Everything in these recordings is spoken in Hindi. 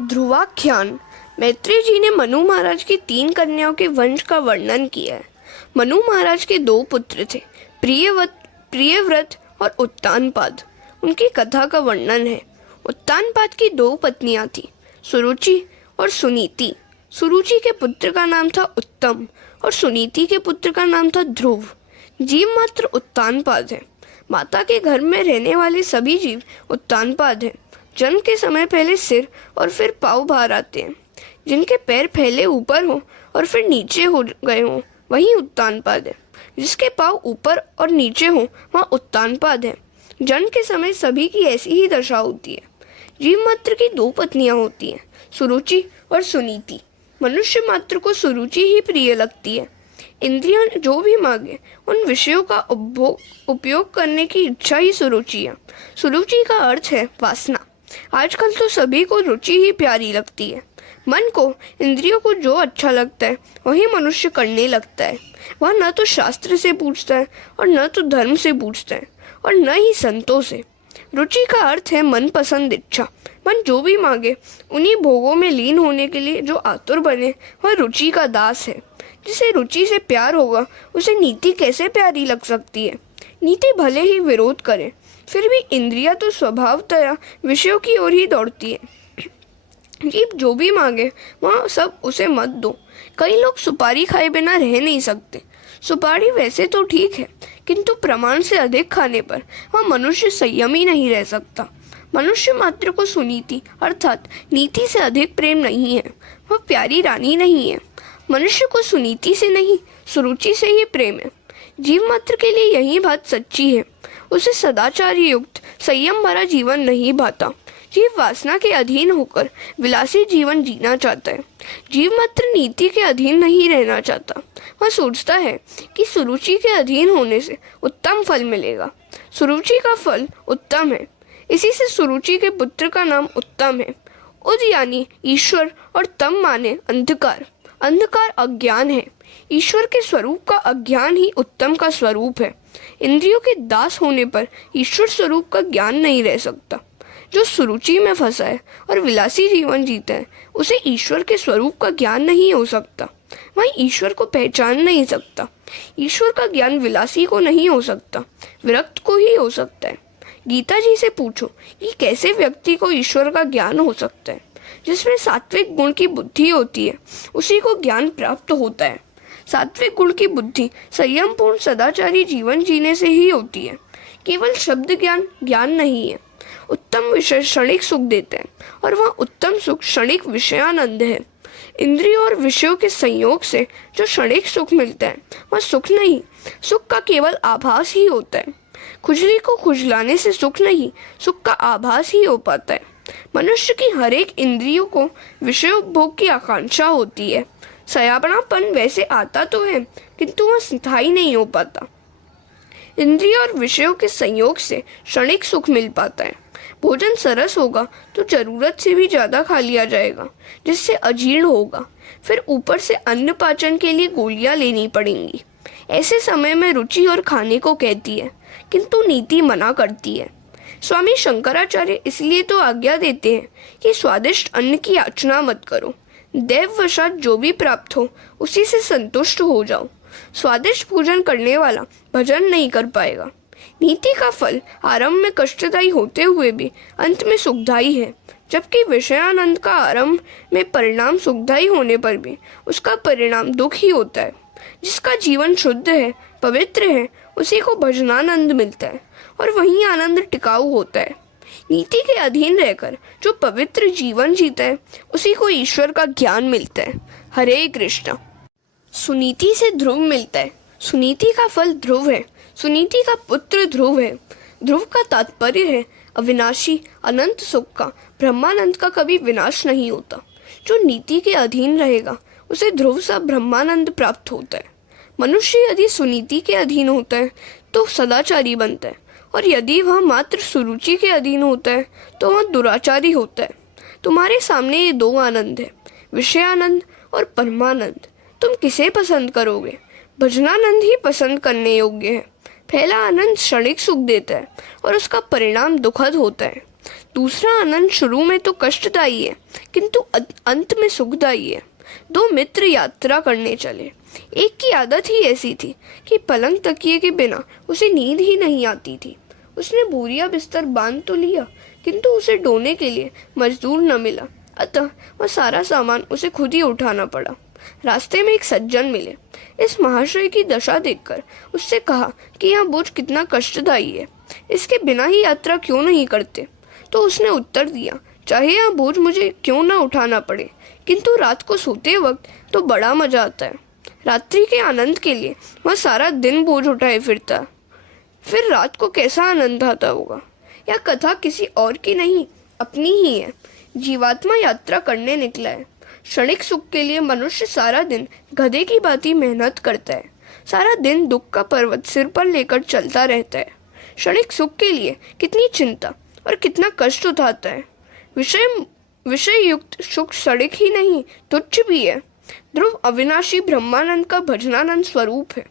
ध्रुवाख्यान। मैत्रेय जी ने मनु महाराज की 3 कन्याओं के वंश का वर्णन किया है। मनु महाराज के 2 पुत्र थे, प्रियव्रत और उत्तानपाद। उनकी कथा का वर्णन है। उत्तानपाद की 2 पत्नियां थी, सुरुचि और सुनीति। सुरुचि के पुत्र का नाम था उत्तम और सुनीति के पुत्र का नाम था ध्रुव। जीव मात्र उत्तानपाद है। माता के घर में रहने वाले सभी जीव उत्तानपाद है। जन्म के समय पहले सिर और फिर पाँव बाहर आते हैं। जिनके पैर पहले ऊपर हो और फिर नीचे हो गए हों वही उत्तानपाद है। जिसके पाँव ऊपर और नीचे हों वहाँ उत्तानपाद है। जन्म के समय सभी की ऐसी ही दशा होती है। जीव मात्र की 2 पत्नियां होती हैं, सुरुचि और सुनीति। मनुष्य मात्र को सुरुचि ही प्रिय लगती है। इंद्रियां जो भी मांगे उन विषयों का उपयोग करने की इच्छा ही सुरुचि है। सुरुचि का अर्थ है वासना। आजकल तो सभी को रुचि ही प्यारी लगती है। मन को, इंद्रियों को जो अच्छा लगता है वही मनुष्य करने लगता है। वह न तो शास्त्र से पूछता है और न तो धर्म से पूछता है और न ही संतों से। रुचि का अर्थ है मनपसंद इच्छा। मन जो भी मांगे उन्हीं भोगों में लीन होने के लिए जो आतुर बने वह रुचि का दास है। जिसे रुचि से प्यार होगा उसे नीति कैसे प्यारी लग सकती है। नीति भले ही विरोध करे फिर भी इंद्रियां तो स्वभावतया विषयों की ओर ही दौड़ती है। जीव जो भी मांगे वहाँ सब उसे मत दो। कई लोग सुपारी खाए बिना रह नहीं सकते। सुपारी वैसे तो ठीक है किंतु प्रमाण से अधिक खाने पर वह मनुष्य संयमी नहीं रह सकता। मनुष्य मात्र को सुनीति अर्थात नीति से अधिक प्रेम नहीं है। वह प्यारी रानी नहीं है। मनुष्य को सुनीति से नहीं सुरुचि से ही प्रेम है। जीव मात्र के लिए यही बात सच्ची है। उसे सदाचारी युक्त संयम भरा जीवन नहीं भाता। जीव वासना के अधीन होकर विलासी जीवन जीना चाहता है। जीव मात्र नीति के अधीन नहीं रहना चाहता। वह सोचता है कि सुरुचि के अधीन होने से उत्तम फल मिलेगा। सुरुचि का फल उत्तम है, इसी से सुरुचि के पुत्र का नाम उत्तम है। उद यानी ईश्वर और तम माने अंधकार। अंधकार अज्ञान है। ईश्वर के स्वरूप का अज्ञान ही उत्तम का स्वरूप है। इंद्रियों के दास होने पर ईश्वर स्वरूप का ज्ञान नहीं रह सकता। जो सुरुचि में फंसा है और विलासी जीवन जीता है उसे ईश्वर के स्वरूप का ज्ञान नहीं हो सकता। वह ईश्वर को पहचान नहीं सकता। ईश्वर का ज्ञान विलासी को नहीं हो सकता, विरक्त को ही हो सकता है। गीता जी से पूछो कि कैसे व्यक्ति को ईश्वर का ज्ञान हो सकता है। जिसमें सात्विक गुण की बुद्धि होती है उसी को ज्ञान प्राप्त होता है। सात्विक गुण की बुद्धि संयमपूर्ण सदाचारी जीवन जीने से ही होती है। केवल शब्द ज्ञान नहीं है। उत्तम विषय क्षणिक सुख देते हैं और वह उत्तम सुख क्षणिक विषयानंद है। इंद्रियों और विषयों के संयोग से जो क्षणिक सुख मिलता है वह सुख नहीं, सुख का केवल आभास ही होता है। खुजली को खुजलाने से सुख नहीं, सुख का आभास ही हो पाता है। मनुष्य की हर एक इंद्रियों को विषयोपभोग की आकांक्षा होती है। सयापनापन वैसे आता तो है किंतु वह स्थायी नहीं हो पाता। इंद्रियों और विषयों के संयोग से क्षणिक सुख मिल पाता है। भोजन सरस होगा तो जरूरत से भी ज्यादा खा लिया जाएगा जिससे अजीर्ण होगा। फिर ऊपर से अन्न पाचन के लिए गोलियां लेनी पड़ेंगी। ऐसे समय में रुचि और खाने को कहती है किंतु नीति मना करती है। स्वामी शंकराचार्य इसलिए तो आज्ञा देते हैं कि स्वादिष्ट अन्न की याचना मत करो। दैववशात जो भी प्राप्त हो उसी से संतुष्ट हो जाओ। स्वादिष्ट भोजन करने वाला भजन नहीं कर पाएगा। नीति का फल आरंभ में कष्टदायी होते हुए भी अंत में सुखदायी है, जबकि विषयानंद का आरंभ में परिणाम सुखदायी होने पर भी उसका परिणाम दुख ही होता है। जिसका जीवन शुद्ध है, पवित्र है, उसी को भजनानंद मिलता है और वही आनंद टिकाऊ होता है। नीति के अधीन रहकर जो पवित्र जीवन जीता है उसी को ईश्वर का ज्ञान मिलता है। हरे कृष्ण। सुनीति से ध्रुव मिलता है। सुनीति का फल ध्रुव है। सुनीति का पुत्र ध्रुव है। ध्रुव का तात्पर्य है अविनाशी अनंत सुख का। ब्रह्मानंद का कभी विनाश नहीं होता। जो नीति के अधीन रहेगा उसे ध्रुव सा ब्रह्मानंद प्राप्त होता है। मनुष्य यदि सुनीति के अधीन होता है तो सदाचारी बनता है और यदि वह मात्र सुरुचि के अधीन होता है तो वह दुराचारी होता है। तुम्हारे सामने ये 2 आनंद है, विषयानंद और परमानंद। तुम किसे पसंद करोगे? भजनानंद ही पसंद करने योग्य है। पहला आनंद क्षणिक सुख देता है और उसका परिणाम दुखद होता है। दूसरा आनंद शुरू में तो कष्टदायी है, किंतु अंत में सुखदायी है। दो मित्र यात्रा करने चले। एक की आदत ही ऐसी थी कि पलंग तकिए के बिना उसे नींद ही नहीं आती थी। उसने बोरिया बिस्तर बांध तो लिया, किंतु उसे ढोने के लिए मजदूर न मिला, अतः वह सारा सामान उसे खुद ही उठाना पड़ा। रास्ते में एक सज्जन मिले। इस महाशय की दशा देखकर उससे कहा कि यह बोझ कितना कष्टदायी है, इसके बिना ही यात्रा क्यों नहीं करते। तो उसने उत्तर दिया, चाहे यह बोझ मुझे क्यों ना उठाना पड़े, किंतु रात को सोते वक्त तो बड़ा मजा आता है। रात्रि के आनंद के लिए वह सारा दिन बोझ उठाए फिरता, फिर रात को कैसा आनंद आता होगा। यह कथा किसी और की नहीं, अपनी ही है। जीवात्मा यात्रा करने निकला है। क्षणिक सुख के लिए मनुष्य सारा दिन गधे की भांति मेहनत करता है, सारा दिन दुख का पर्वत सिर पर लेकर चलता रहता है। क्षणिक सुख के लिए कितनी चिंता और कितना कष्ट उठाता है। विषय युक्त सुख क्षणिक ही नहीं, तुच्छ भी है। ध्रुव अविनाशी ब्रह्मानंद का भजनानंद स्वरूप है।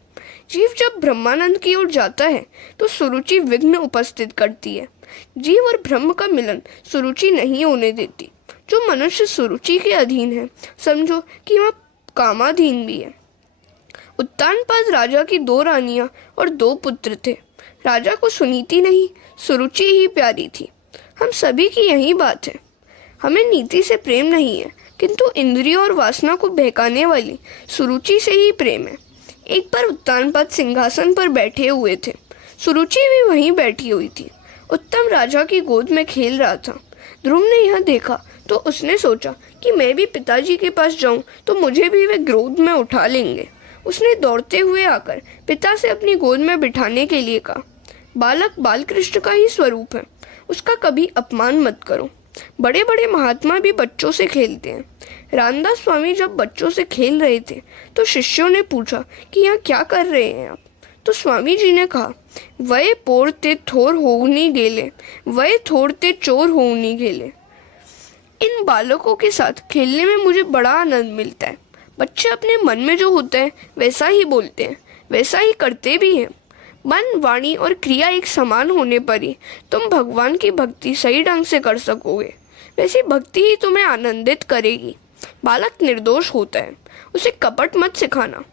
जीव जब ब्रह्मानंद की ओर जाता है तो सुरुचि विघ्न उपस्थित करती है। जीव और ब्रह्म का मिलन सुरुचि नहीं होने देती। जो मनुष्य सुरुचि के अधीन है, समझो कि वह कामाधीन भी है। उत्तानपाद राजा की 2 रानियां और 2 पुत्र थे। राजा को सुनीति नहीं, सुरुचि ही प्यारी थी। हम सभी की यही बात है। हमें नीति से प्रेम नहीं है, किंतु इंद्रियों और वासना को बहकाने वाली सुरुचि से ही प्रेम है। एक बार उत्तानपाद सिंहासन पर बैठे हुए थे। सुरुचि भी वहीं बैठी हुई थी। उत्तम राजा की गोद में खेल रहा था। ध्रुव ने यह देखा तो उसने सोचा कि मैं भी पिताजी के पास जाऊं तो मुझे भी वे गोद में उठा लेंगे। उसने दौड़ते हुए आकर पिता से अपनी गोद में बिठाने के लिए कहा। बालक बालकृष्ण का ही स्वरूप है, उसका कभी अपमान मत करो। बड़े बड़े महात्मा भी बच्चों से खेलते हैं। रामदास स्वामी जब बच्चों से खेल रहे थे तो शिष्यों ने पूछा कि यहाँ क्या कर रहे हैं आप। तो स्वामी जी ने कहा, वय पोरते थोर होनी गेले, वय थोड़ते चोर होनी गेले। इन बालकों के साथ खेलने में मुझे बड़ा आनंद मिलता है। बच्चे अपने मन में जो होता है वैसा ही बोलते हैं, वैसा ही करते भी हैं। मन, वाणी और क्रिया एक समान होने पर ही तुम भगवान की भक्ति सही ढंग से कर सकोगे। वैसी भक्ति ही तुम्हें आनंदित करेगी। बालक निर्दोष होता है, उसे कपट मत सिखाना।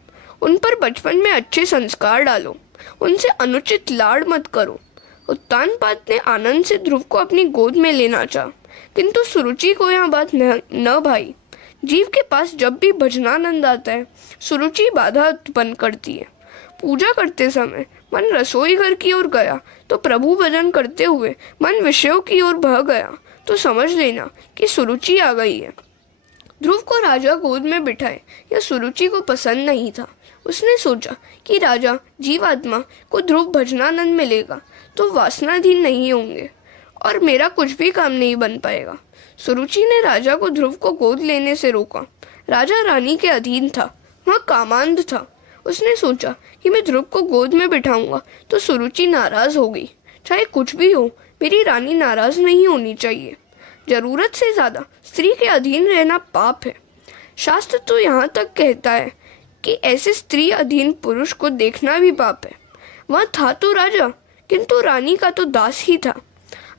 उन पर बचपन में अच्छे संस्कार डालो, उनसे अनुचित लाड़ मत करो। उत्तानपाद ने आनंद से ध्रुव को अपनी गोद में लेना चाहा, किंतु सुरुचि को यह बात न भाई। जीव के पास जब भी भजनानंद आता है, सुरुचि बाधा उत्पन्न करती है। पूजा करते समय मन रसोई घर की ओर गया तो प्रभु भजन करते हुए मन विषयों की ओर बह गया तो समझ लेना कि सुरुचि आ गई है। ध्रुव को राजा गोद में बिठाए यह सुरुचि को पसंद नहीं था। उसने सोचा कि राजा जीवात्मा को ध्रुव भजनानंद मिलेगा तो वासनाधीन नहीं होंगे और मेरा कुछ भी काम नहीं बन पाएगा। सुरुचि ने राजा को ध्रुव को गोद लेने से रोका। राजा रानी के अधीन था, वह कामांध था। उसने सोचा कि मैं ध्रुव को गोद में बिठाऊंगा तो सुरुचि नाराज होगी। चाहे कुछ भी हो, मेरी रानी नाराज नहीं होनी चाहिए। जरूरत से ज्यादा स्त्री के अधीन रहना पाप है। शास्त्र तो यहाँ तक कहता है कि ऐसे स्त्री अधीन पुरुष को देखना भी पाप है। वह था तो राजा, किंतु रानी का तो दास ही था।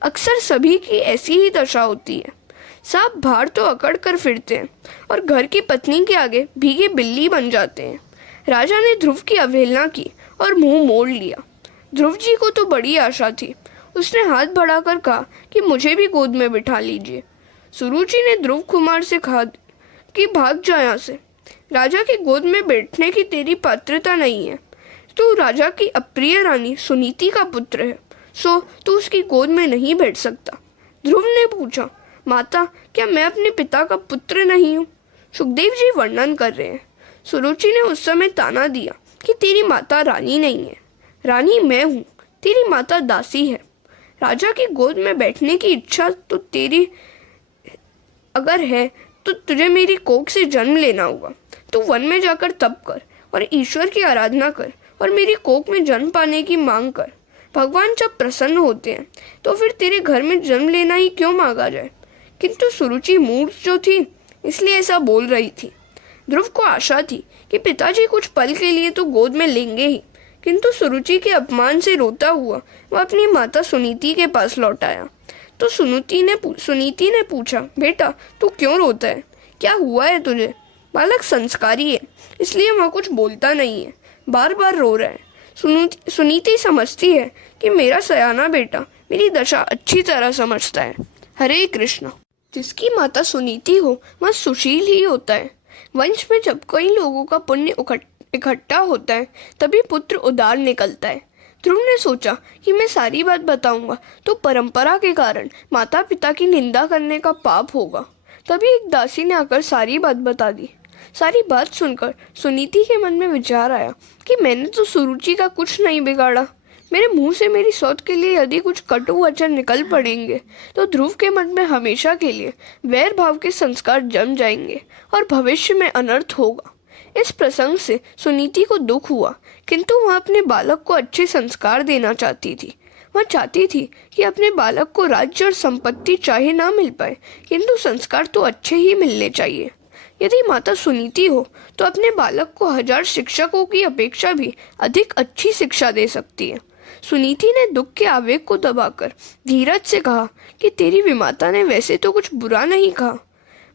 अक्सर सभी की ऐसी ही दशा होती है। सांप बाहर तो अकड़ कर फिरते हैं और घर की पत्नी के आगे भीगे बिल्ली बन जाते हैं। राजा ने ध्रुव की अवहेलना की और मुंह मोड़ लिया। ध्रुव जी को तो बड़ी आशा थी। उसने हाथ बढ़ाकर कहा कि मुझे भी गोद में बिठा लीजिए। सुरुचि ने ध्रुव कुमार से कहा कि भाग जा यहाँ से। राजा की गोद में बैठने की तेरी पात्रता नहीं है। तू राजा की अप्रिय रानी सुनीति का पुत्र है, सो तू उसकी गोद में नहीं बैठ सकता। ध्रुव ने पूछा, माता क्या मैं अपने पिता का पुत्र नहीं हूँ? सुखदेव जी वर्णन कर रहे हैं। सुरुचि ने उस समय ताना दिया कि तेरी माता रानी नहीं है, रानी मैं हूँ, तेरी माता दासी है। राजा की गोद में बैठने की इच्छा तो तेरी अगर है तो तुझे मेरी कोख से जन्म लेना होगा। तू वन में जाकर तप कर और ईश्वर की आराधना कर और मेरी कोख में जन्म पाने की मांग कर। भगवान जब प्रसन्न होते हैं तो फिर तेरे घर में जन्म लेना ही क्यों मांगा जाए? किंतु सुरुचि मूर्ख जो थी इसलिए ऐसा बोल रही थी। ध्रुव को आशा थी कि पिताजी कुछ पल के लिए तो गोद में लेंगे ही, किंतु सुरुचि के अपमान से रोता हुआ वह अपनी माता सुनीति के पास लौट आया। तो सुनीति ने पूछा, बेटा तू क्यों रोता है, क्या हुआ है तुझे? बालक संस्कारी है, इसलिए वह कुछ बोलता नहीं है, बार बार रो रहा है। सुनीति समझती है कि मेरा सयाना बेटा मेरी दशा अच्छी तरह समझता है। हरे कृष्ण। जिसकी माता सुनीति हो वह सुशील ही होता है। वंश में जब कई लोगों का पुण्य इकट्ठा होता है तभी पुत्र उदार निकलता है। ध्रुव ने सोचा कि मैं सारी बात बताऊंगा तो परंपरा के कारण माता पिता की निंदा करने का पाप होगा। तभी एक दासी ने आकर सारी बात बता दी। सारी बात सुनकर सुनीति के मन में विचार आया कि मैंने तो सुरुचि का कुछ नहीं बिगाड़ा। मेरे मुंह से मेरी सौत के लिए यदि कुछ कटु वचन निकल पड़ेंगे तो ध्रुव के मन में हमेशा के लिए वैर भाव के संस्कार जम जाएंगे और भविष्य में अनर्थ होगा। इस प्रसंग से सुनीति को दुख हुआ, किंतु वह अपने बालक को अच्छे संस्कार देना चाहती थी। वह चाहती थी कि अपने बालक को राज्य और संपत्ति चाहे ना मिल पाए, किंतु संस्कार तो अच्छे ही मिलने चाहिए। यदि माता सुनीति हो तो अपने बालक को 1000 शिक्षकों की अपेक्षा भी अधिक अच्छी शिक्षा दे सकती है। सुनीति ने दुख के आवेग को दबाकर धीरज से कहा कि तेरी विमाता ने वैसे तो कुछ बुरा नहीं कहा।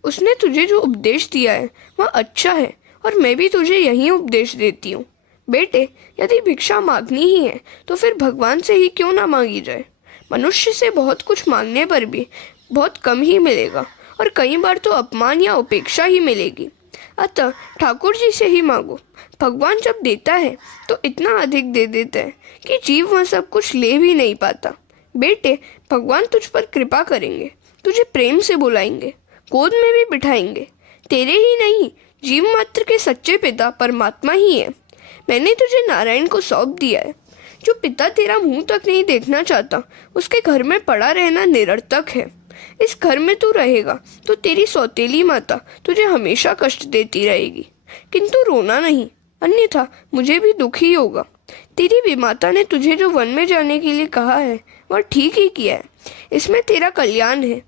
उसने तुझे जो उपदेश दिया है वह अच्छा है और मैं भी तुझे यही उपदेश देती हूँ। बेटे, यदि भिक्षा मांगनी ही है तो फिर भगवान से ही क्यों ना मांगी जाए। मनुष्य से बहुत कुछ मांगने पर भी बहुत कम ही मिलेगा और कई बार तो अपमान या उपेक्षा ही मिलेगी। अतः ठाकुर जी से ही मांगो। भगवान जब देता है तो इतना अधिक दे देता है कि जीव वह सब कुछ ले भी नहीं पाता। बेटे, भगवान तुझ पर कृपा करेंगे, तुझे प्रेम से बुलाएंगे, गोद में भी बिठाएंगे। तेरे ही नहीं, जीव मात्र के सच्चे पिता परमात्मा ही है। मैंने तुझे नारायण को सौंप दिया है। जो पिता तेरा मुंह तक नहीं देखना चाहता उसके घर में पड़ा रहना निरर्थक है। इस घर में तू रहेगा तो तेरी सौतेली माता तुझे हमेशा कष्ट देती रहेगी, किंतु रोना नहीं, अन्यथा मुझे भी दुख ही होगा। तेरी विमाता ने तुझे जो वन में जाने के लिए कहा है वह ठीक ही किया है, इसमें तेरा कल्याण है।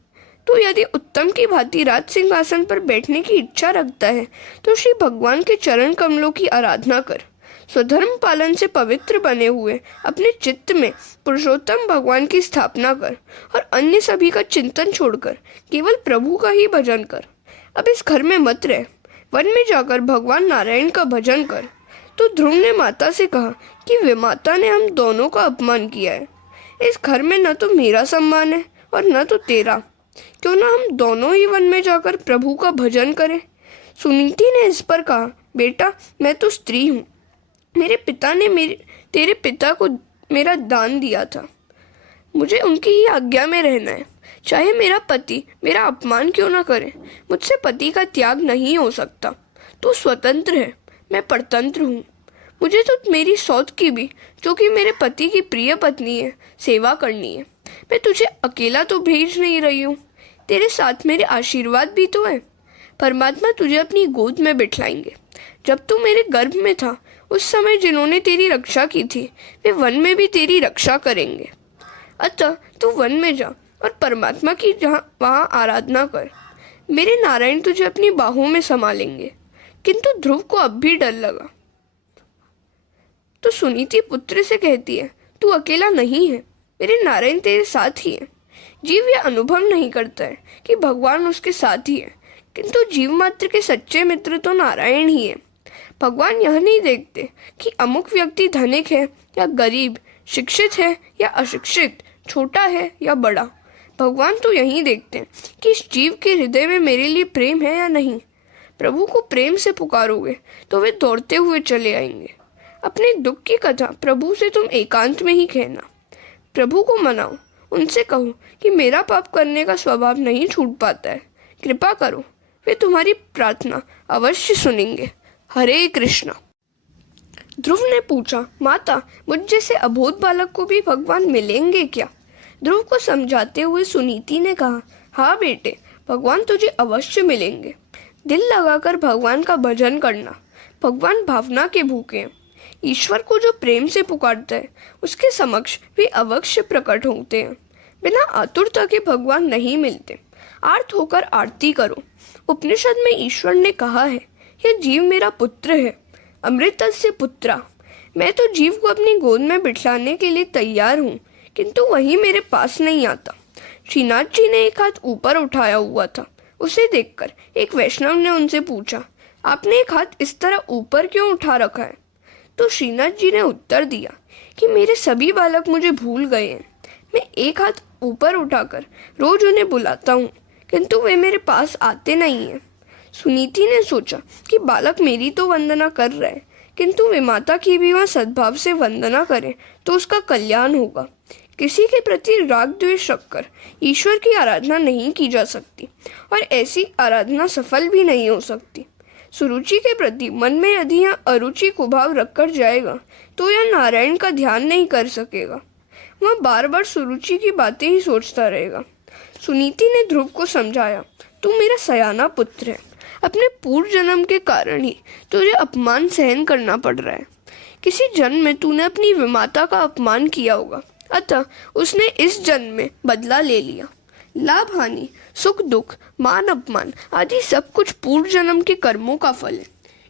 तो यदि उत्तम की भांति राज सिंहासन पर बैठने की इच्छा रखता है तो श्री भगवान के चरण कमलों की आराधना कर। स्वधर्म पालन से पवित्र बने हुए अपने चित्त में पुरुषोत्तम भगवान की स्थापना कर और अन्य सभी का चिंतन छोड़कर केवल प्रभु का ही भजन कर। अब इस घर में मत रह, वन में जाकर भगवान नारायण का भजन कर। तो ध्रुव ने माता से कहा कि विमाता ने हम दोनों का अपमान किया है। इस घर में न तो मेरा सम्मान है और न तो तेरा। क्यों ना हम दोनों ही वन में जाकर प्रभु का भजन करें। सुनीति ने इस पर कहा, बेटा मैं तो स्त्री हूँ, मेरे पिता ने तेरे पिता को मेरा दान दिया था, मुझे उनकी ही आज्ञा में रहना है। चाहे मेरा पति मेरा अपमान क्यों ना करे, मुझसे पति का त्याग नहीं हो सकता। तू स्वतंत्र है, मैं परतंत्र हूँ। मुझे तो मेरी सौत की भी, जो कि मेरे पति की प्रिय पत्नी है, सेवा करनी है। मैं तुझे अकेला तो भेज नहीं रही हूँ, तेरे साथ मेरे आशीर्वाद भी तो है। परमात्मा तुझे अपनी गोद में बिठाएंगे। जब तू मेरे गर्भ में था उस समय जिन्होंने तेरी रक्षा की थी वे वन में भी तेरी रक्षा करेंगे। अतः तू वन में जा और परमात्मा की वहाँ आराधना कर। मेरे नारायण तुझे अपनी बाहों में संभालेंगे। किंतु ध्रुव को अब भी डर लगा। तो सुनीति पुत्र से कहती है, तू अकेला नहीं है, मेरे नारायण तेरे साथ ही है। जीव यह अनुभव नहीं करता है कि भगवान उसके साथ ही है, किंतु जीव मात्र के सच्चे मित्र तो नारायण ही है। भगवान यह नहीं देखते कि अमुक व्यक्ति धनिक है या गरीब, शिक्षित है या अशिक्षित, छोटा है या बड़ा। भगवान तो यही देखते हैं कि इस जीव के हृदय में मेरे लिए प्रेम है या नहीं। प्रभु को प्रेम से पुकारोगे तो वे दौड़ते हुए चले आएंगे। अपने दुख की कथा प्रभु से तुम एकांत में ही कहना। प्रभु को मनाओ, उनसे कहो कि मेरा पाप करने का स्वभाव नहीं छूट पाता है, कृपा करो, वे तुम्हारी प्रार्थना अवश्य सुनेंगे। हरे कृष्ण। ध्रुव ने पूछा, माता मुझ जैसे अबोध बालक को भी भगवान मिलेंगे क्या? ध्रुव को समझाते हुए सुनीति ने कहा, हाँ बेटे, भगवान तुझे अवश्य मिलेंगे। दिल लगाकर भगवान का भजन करना। भगवान भावना के भूखे हैं। ईश्वर को जो प्रेम से पुकारता है उसके समक्ष वे अवश्य प्रकट होते हैं। बिना आतुरता के भगवान नहीं मिलते। आर्त होकर आरती करो। उपनिषद में ईश्वर ने कहा है, यह जीव मेरा पुत्र है, अमृतस्य पुत्रा। मैं तो जीव को अपनी गोद में बिठाने के लिए तैयार हूँ, किंतु वही मेरे पास नहीं आता। श्रीनाथ जी ने एक हाथ ऊपर उठाया हुआ था। उसे देखकर एक वैष्णव ने उनसे पूछा, आपने एक हाथ इस तरह ऊपर क्यों उठा रखा है? तो श्रीनाथ जी ने उत्तर दिया कि मेरे सभी बालक मुझे भूल गए हैं। मैं एक हाथ ऊपर उठाकर रोज उन्हें बुलाता हूँ, किंतु वे मेरे पास आते नहीं हैं। सुनीति ने सोचा कि बालक मेरी तो वंदना कर रहे हैं, किंतु वे माता की भी वह सद्भाव से वंदना करें तो उसका कल्याण होगा। किसी के प्रति राग द्वेष रखकर ईश्वर की आराधना नहीं की जा सकती और ऐसी आराधना सफल भी नहीं हो सकती। सुरुचि के प्रति मन में यदि यह अरुचि कुभाव रखकर जाएगा तो यह नारायण का ध्यान नहीं कर सकेगा। वह बार बार सुरुचि की बातें ही सोचता रहेगा। सुनीति ने ध्रुव को समझाया, तू मेरा सयाना पुत्र है, अपने पूर्व जन्म के कारण ही तुझे अपमान सहन करना पड़ रहा है। किसी जन्म में तूने अपनी विमाता का अपमान किया होगा, अतः उसने इस जन्म में बदला ले लिया। लाभ हानि, सुख दुख, मान अपमान आदि सब कुछ पूर्व जन्म के कर्मों का फल है।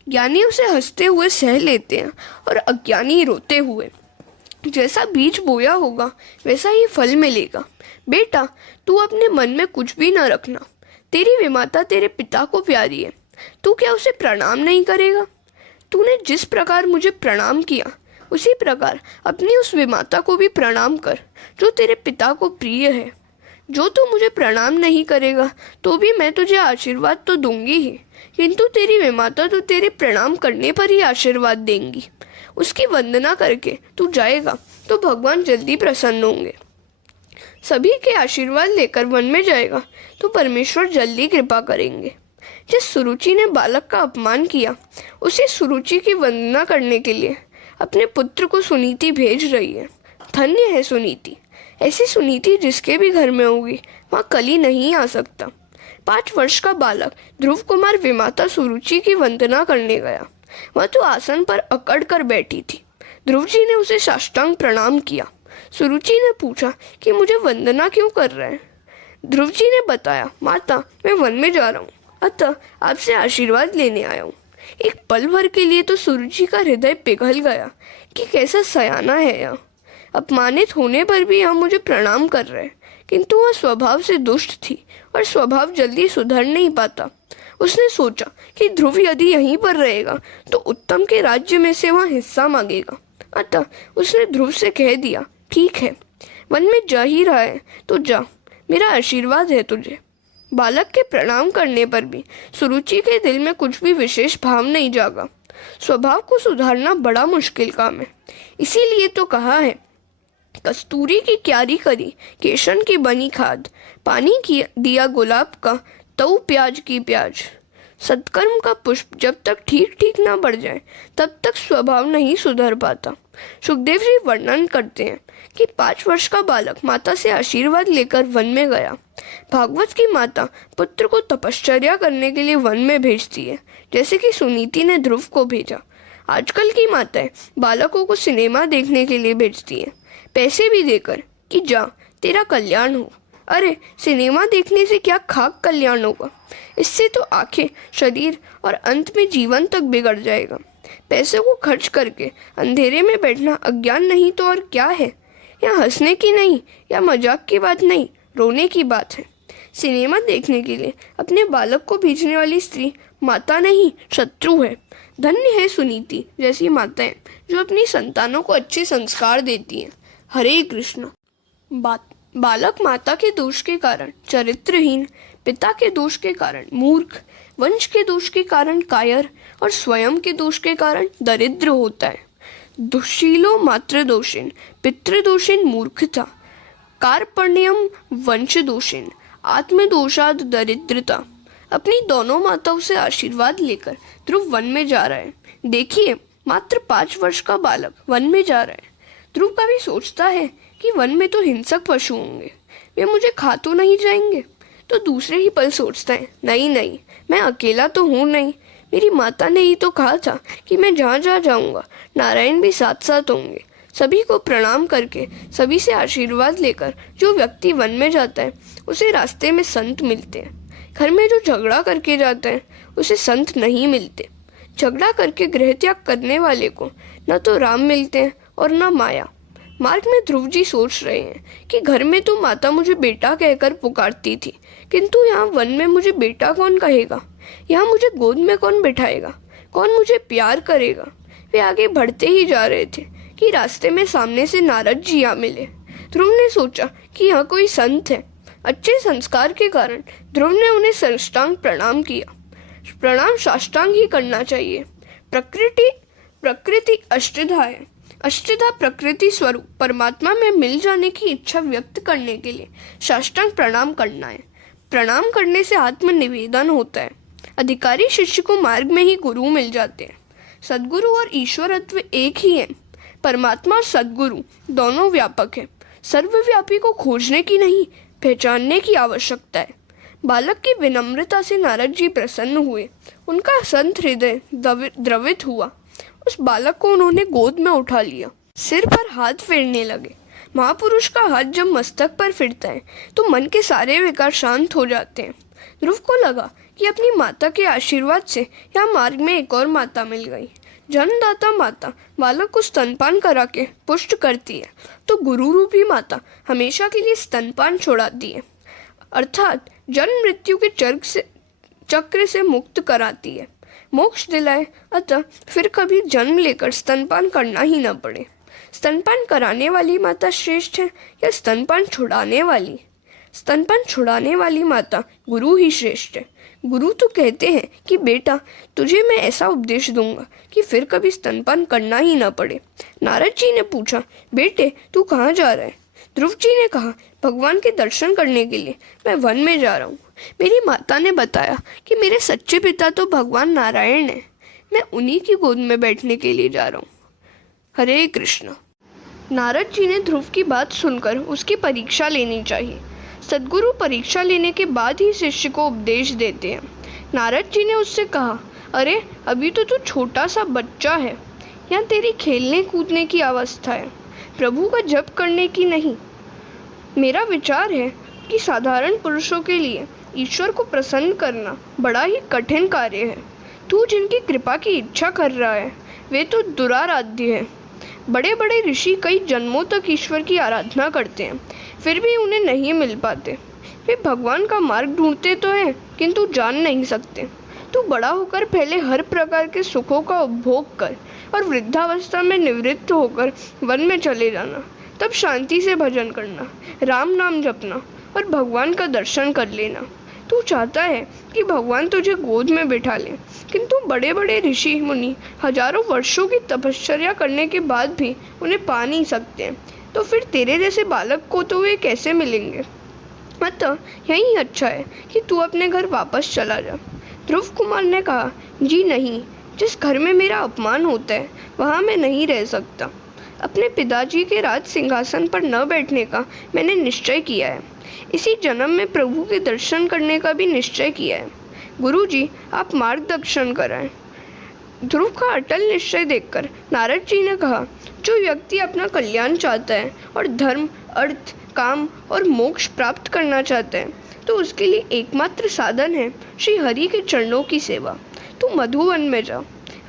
ज्ञानी उसे हंसते हुए सह लेते हैं और अज्ञानी रोते हुए। जैसा बीज बोया होगा वैसा ही फल मिलेगा। बेटा, तू अपने मन में कुछ भी न रखना। तेरी विमाता तेरे पिता को प्यारी है, तू क्या उसे प्रणाम नहीं करेगा? तूने जिस प्रकार मुझे प्रणाम किया उसी प्रकार अपनी उस विमाता को भी प्रणाम कर जो तेरे पिता को प्रिय है। जो तू मुझे प्रणाम नहीं करेगा तो भी मैं तुझे आशीर्वाद तो दूंगी ही, किंतु तेरी विमाता तो तेरे प्रणाम करने पर ही आशीर्वाद देंगी। उसकी वंदना करके तू जाएगा तो भगवान जल्दी प्रसन्न होंगे। सभी के आशीर्वाद लेकर वन में जाएगा तो परमेश्वर जल्दी कृपा करेंगे। जिस सुरुचि ने बालक का अपमान किया उसी सुरुचि की वंदना करने के लिए अपने पुत्र को सुनीति भेज रही है। धन्य है सुनीति। ऐसी सुनीति जिसके भी घर में होगी वहाँ कली नहीं आ सकता। 5 वर्ष का बालक ध्रुव कुमार विमाता सुरुचि की वंदना करने गया। वह तो आसन पर अकड़ कर बैठी थी। ध्रुव जी ने उसे साष्टांग प्रणाम किया। सुरुचि ने पूछा कि मुझे वंदना क्यों कर रहे हैं? ध्रुव जी ने बताया, माता, मैं वन में जा रहा हूँ, अतः आपसे आशीर्वाद लेने आया हूँ। एक पल भर के लिए तो सुरुचि का हृदय पिघल गया कि कैसा सयाना है यह। अपमानित होने पर भी यह मुझे प्रणाम कर रहे, किंतु वह स्वभाव से दुष्ट थी और स्वभाव जल्दी सुधर नहीं पाता। उसने सोचा कि ध्रुव यदि यहीं पर रहेगा तो उत्तम के राज्य में से वह हिस्सा मांगेगा। अतः उसने ध्रुव से कह दिया, ठीक है, वन में जा ही रहा है तो जा, मेरा आशीर्वाद है तुझे। बालक के प्रणाम करने पर भी सुरुचि के दिल में कुछ भी विशेष भाव नहीं जागा। स्वभाव को सुधारना बड़ा मुश्किल काम है। इसीलिए तो कहा है, कस्तूरी की क्यारी करी, केशन की बनी खाद, पानी की दिया गुलाब का, तऊ प्याज की प्याज। सत्कर्म का पुष्प जब तक ठीक ठीक ना बढ़ जाए तब तक स्वभाव नहीं सुधर पाता। सुखदेव जी वर्णन करते हैं कि 5 वर्ष का बालक माता से आशीर्वाद लेकर वन में गया। भागवत की माता पुत्र को तपश्चर्या करने के लिए वन में भेजती है, जैसे कि सुनीति ने ध्रुव को भेजा। आजकल की माताएं बालकों को सिनेमा देखने के लिए भेजती हैं, पैसे भी देकर कि जा, तेरा कल्याण हो। अरे, सिनेमा देखने से क्या खाक कल्याण होगा? इससे तो आंखें, शरीर और अंत में जीवन तक बिगड़ जाएगा। पैसे को खर्च करके अंधेरे में बैठना अज्ञान नहीं तो और क्या है? यह हंसने की नहीं या मजाक की बात नहीं, रोने की बात है। सिनेमा देखने के लिए अपने बालक को भेजने वाली स्त्री माता नहीं, शत्रु है। धन्य है सुनीति जैसी माताएं जो अपनी संतानों को अच्छे संस्कार देती हैं। हरे कृष्ण। बालक माता के दोष के कारण चरित्रहीन, पिता के दोष के कारण मूर्ख, वंश के दोष के कारण कायर और स्वयं के दोष के कारण दरिद्र होता है। दुशीलो मात्र दोषेन, पितृदोषेन मूर्खता, कार्पण्यम वंश दोषेन, आत्मदोषाद दरिद्रता। अपनी दोनों माताओं से आशीर्वाद लेकर ध्रुव वन में जा रहा है। देखिए, मात्र 5 वर्ष का बालक वन में जा रहा है। ध्रुव कभी सोचता है कि वन में तो हिंसक पशु होंगे, वे मुझे खा तो नहीं जाएंगे। तो दूसरे ही पल सोचता है, नहीं नहीं, मैं अकेला तो हूँ नहीं। मेरी माता ने ही तो कहा था कि मैं जहाँ जहाँ जाऊँगा नारायण भी साथ साथ होंगे। सभी को प्रणाम करके, सभी से आशीर्वाद लेकर जो व्यक्ति वन में जाता है उसे रास्ते में संत मिलते हैं। घर में जो झगड़ा करके जाता है उसे संत नहीं मिलते। झगड़ा करके गृह त्याग करने वाले को न तो राम मिलते हैं और न माया। मार्ग में ध्रुव जी सोच रहे हैं कि घर में तो माता मुझे बेटा कहकर पुकारती थी, किंतु यहाँ वन में मुझे बेटा कौन कहेगा? यहाँ मुझे गोद में कौन बिठाएगा? कौन मुझे प्यार करेगा? वे आगे बढ़ते ही जा रहे थे कि रास्ते में सामने से नारद जी आ मिले। ध्रुव ने सोचा कि यहाँ कोई संत है। अच्छे संस्कार के कारण ध्रुव ने उन्हें साष्टांग प्रणाम किया। प्रणाम साष्टांग ही करना चाहिए। प्रकृति अष्टधा है। अष्टधा प्रकृति स्वरूप परमात्मा में मिल जाने की इच्छा व्यक्त करने के लिए साष्टांग प्रणाम करना है। प्रणाम करने से आत्मनिवेदन होता है। अधिकारी शिष्य को मार्ग में ही गुरु मिल जाते हैं। सद्गुरु और ईश्वरत्व एक ही है। परमात्मा और सद्गुरु दोनों व्यापक है। सर्वव्यापी को खोजने की नहीं, पहचानने की आवश्यकता है। बालक की विनम्रता से नारद जी प्रसन्न हुए। उनका संत हृदय द्रवित हुआ। उस बालक को उन्होंने गोद में उठा लिया। सिर पर हाथ फेरने लगे। महापुरुष का हाथ जब मस्तक पर फिरता है तो मन के सारे विकार शांत हो जाते हैं। ध्रुव को लगा कि अपनी माता के आशीर्वाद से यहाँ मार्ग में एक और माता मिल गई। जन्मदाता माता बालक को स्तनपान करा के पुष्ट करती है, तो गुरु रूपी माता हमेशा के लिए स्तनपान छोड़ाती है, अर्थात जन्म मृत्यु के चक्र से मुक्त कराती है, मोक्ष दिलाए। अतः फिर कभी जन्म लेकर स्तनपान करना ही न पड़े। स्तनपान कराने वाली माता श्रेष्ठ है या स्तनपान छुड़ाने वाली? स्तनपान छुड़ाने वाली माता गुरु ही श्रेष्ठ है। गुरु तो कहते हैं कि बेटा, तुझे मैं ऐसा उपदेश दूंगा कि फिर कभी स्तनपान करना ही न पड़े। नारद जी ने पूछा, बेटे तू कहाँ जा रहा है? ध्रुव जी ने कहा, भगवान के दर्शन करने के लिए मैं वन में जा रहा हूँ। मेरी माता ने बताया कि मेरे सच्चे पिता तो भगवान नारायण हैं। मैं उन्हीं की गोद में बैठने के लिए जा रहा हूँ। हरे कृष्ण। नारद जी ने ध्रुव की बात सुनकर उसकी परीक्षा लेनी चाहिए। सद्गुरु परीक्षा लेने के बाद ही शिष्य को उपदेश देते हैं। नारद जी ने उससे कहा, अरे अभी तो तू छोटा सा बच्चा है, यहाँ तेरी खेलने कूदने की अवस्था है, प्रभु का जप करने की नहीं। मेरा विचार है कि साधारण पुरुषों के लिए ईश्वर को प्रसन्न करना बड़ा ही कठिन कार्य है। तू जिनकी कृपा की इच्छा कर रहा है वे तो दुराराध्य है। बड़े बड़े ऋषि कई जन्मों तक ईश्वर की आराधना करते हैं, फिर भी उन्हें नहीं मिल पाते। वे भगवान का मार्ग ढूंढते तो हैं, किंतु जान नहीं सकते। तू बड़ा होकर पहले हर प्रकार के सुखों का उपभोग कर और वृद्धावस्था में निवृत्त होकर वन में चले जाना। तब शांति से भजन करना, राम नाम जपना और भगवान का दर्शन कर लेना। तू चाहता है कि भगवान तुझे गोद में बिठा ले, किंतु बड़े बड़े ऋषि मुनि हजारों वर्षों की तपश्चर्या करने के बाद भी उन्हें पा नहीं सकते, तो फिर तेरे जैसे बालक को तो वे कैसे मिलेंगे? अतः यही अच्छा है कि तू अपने घर वापस चला जा। ध्रुव कुमार ने कहा, जी नहीं, जिस घर में मेरा अपमान होता है वहाँ मैं नहीं रह सकता। अपने पिताजी के राज सिंहासन पर न बैठने का मैंने निश्चय किया है। इसी जन्म में प्रभु के दर्शन करने का भी निश्चय किया है। गुरु जी, आप मार्गदर्शन कराएं। ध्रुव का अटल निश्चय देखकर नारद जी ने कहा, जो व्यक्ति अपना कल्याण चाहता है और धर्म, अर्थ, काम और मोक्ष प्राप्त करना चाहता है, तो उसके लिए एकमात्र साधन है श्री हरि के चरणों की सेवा। तू मधुवन में जा।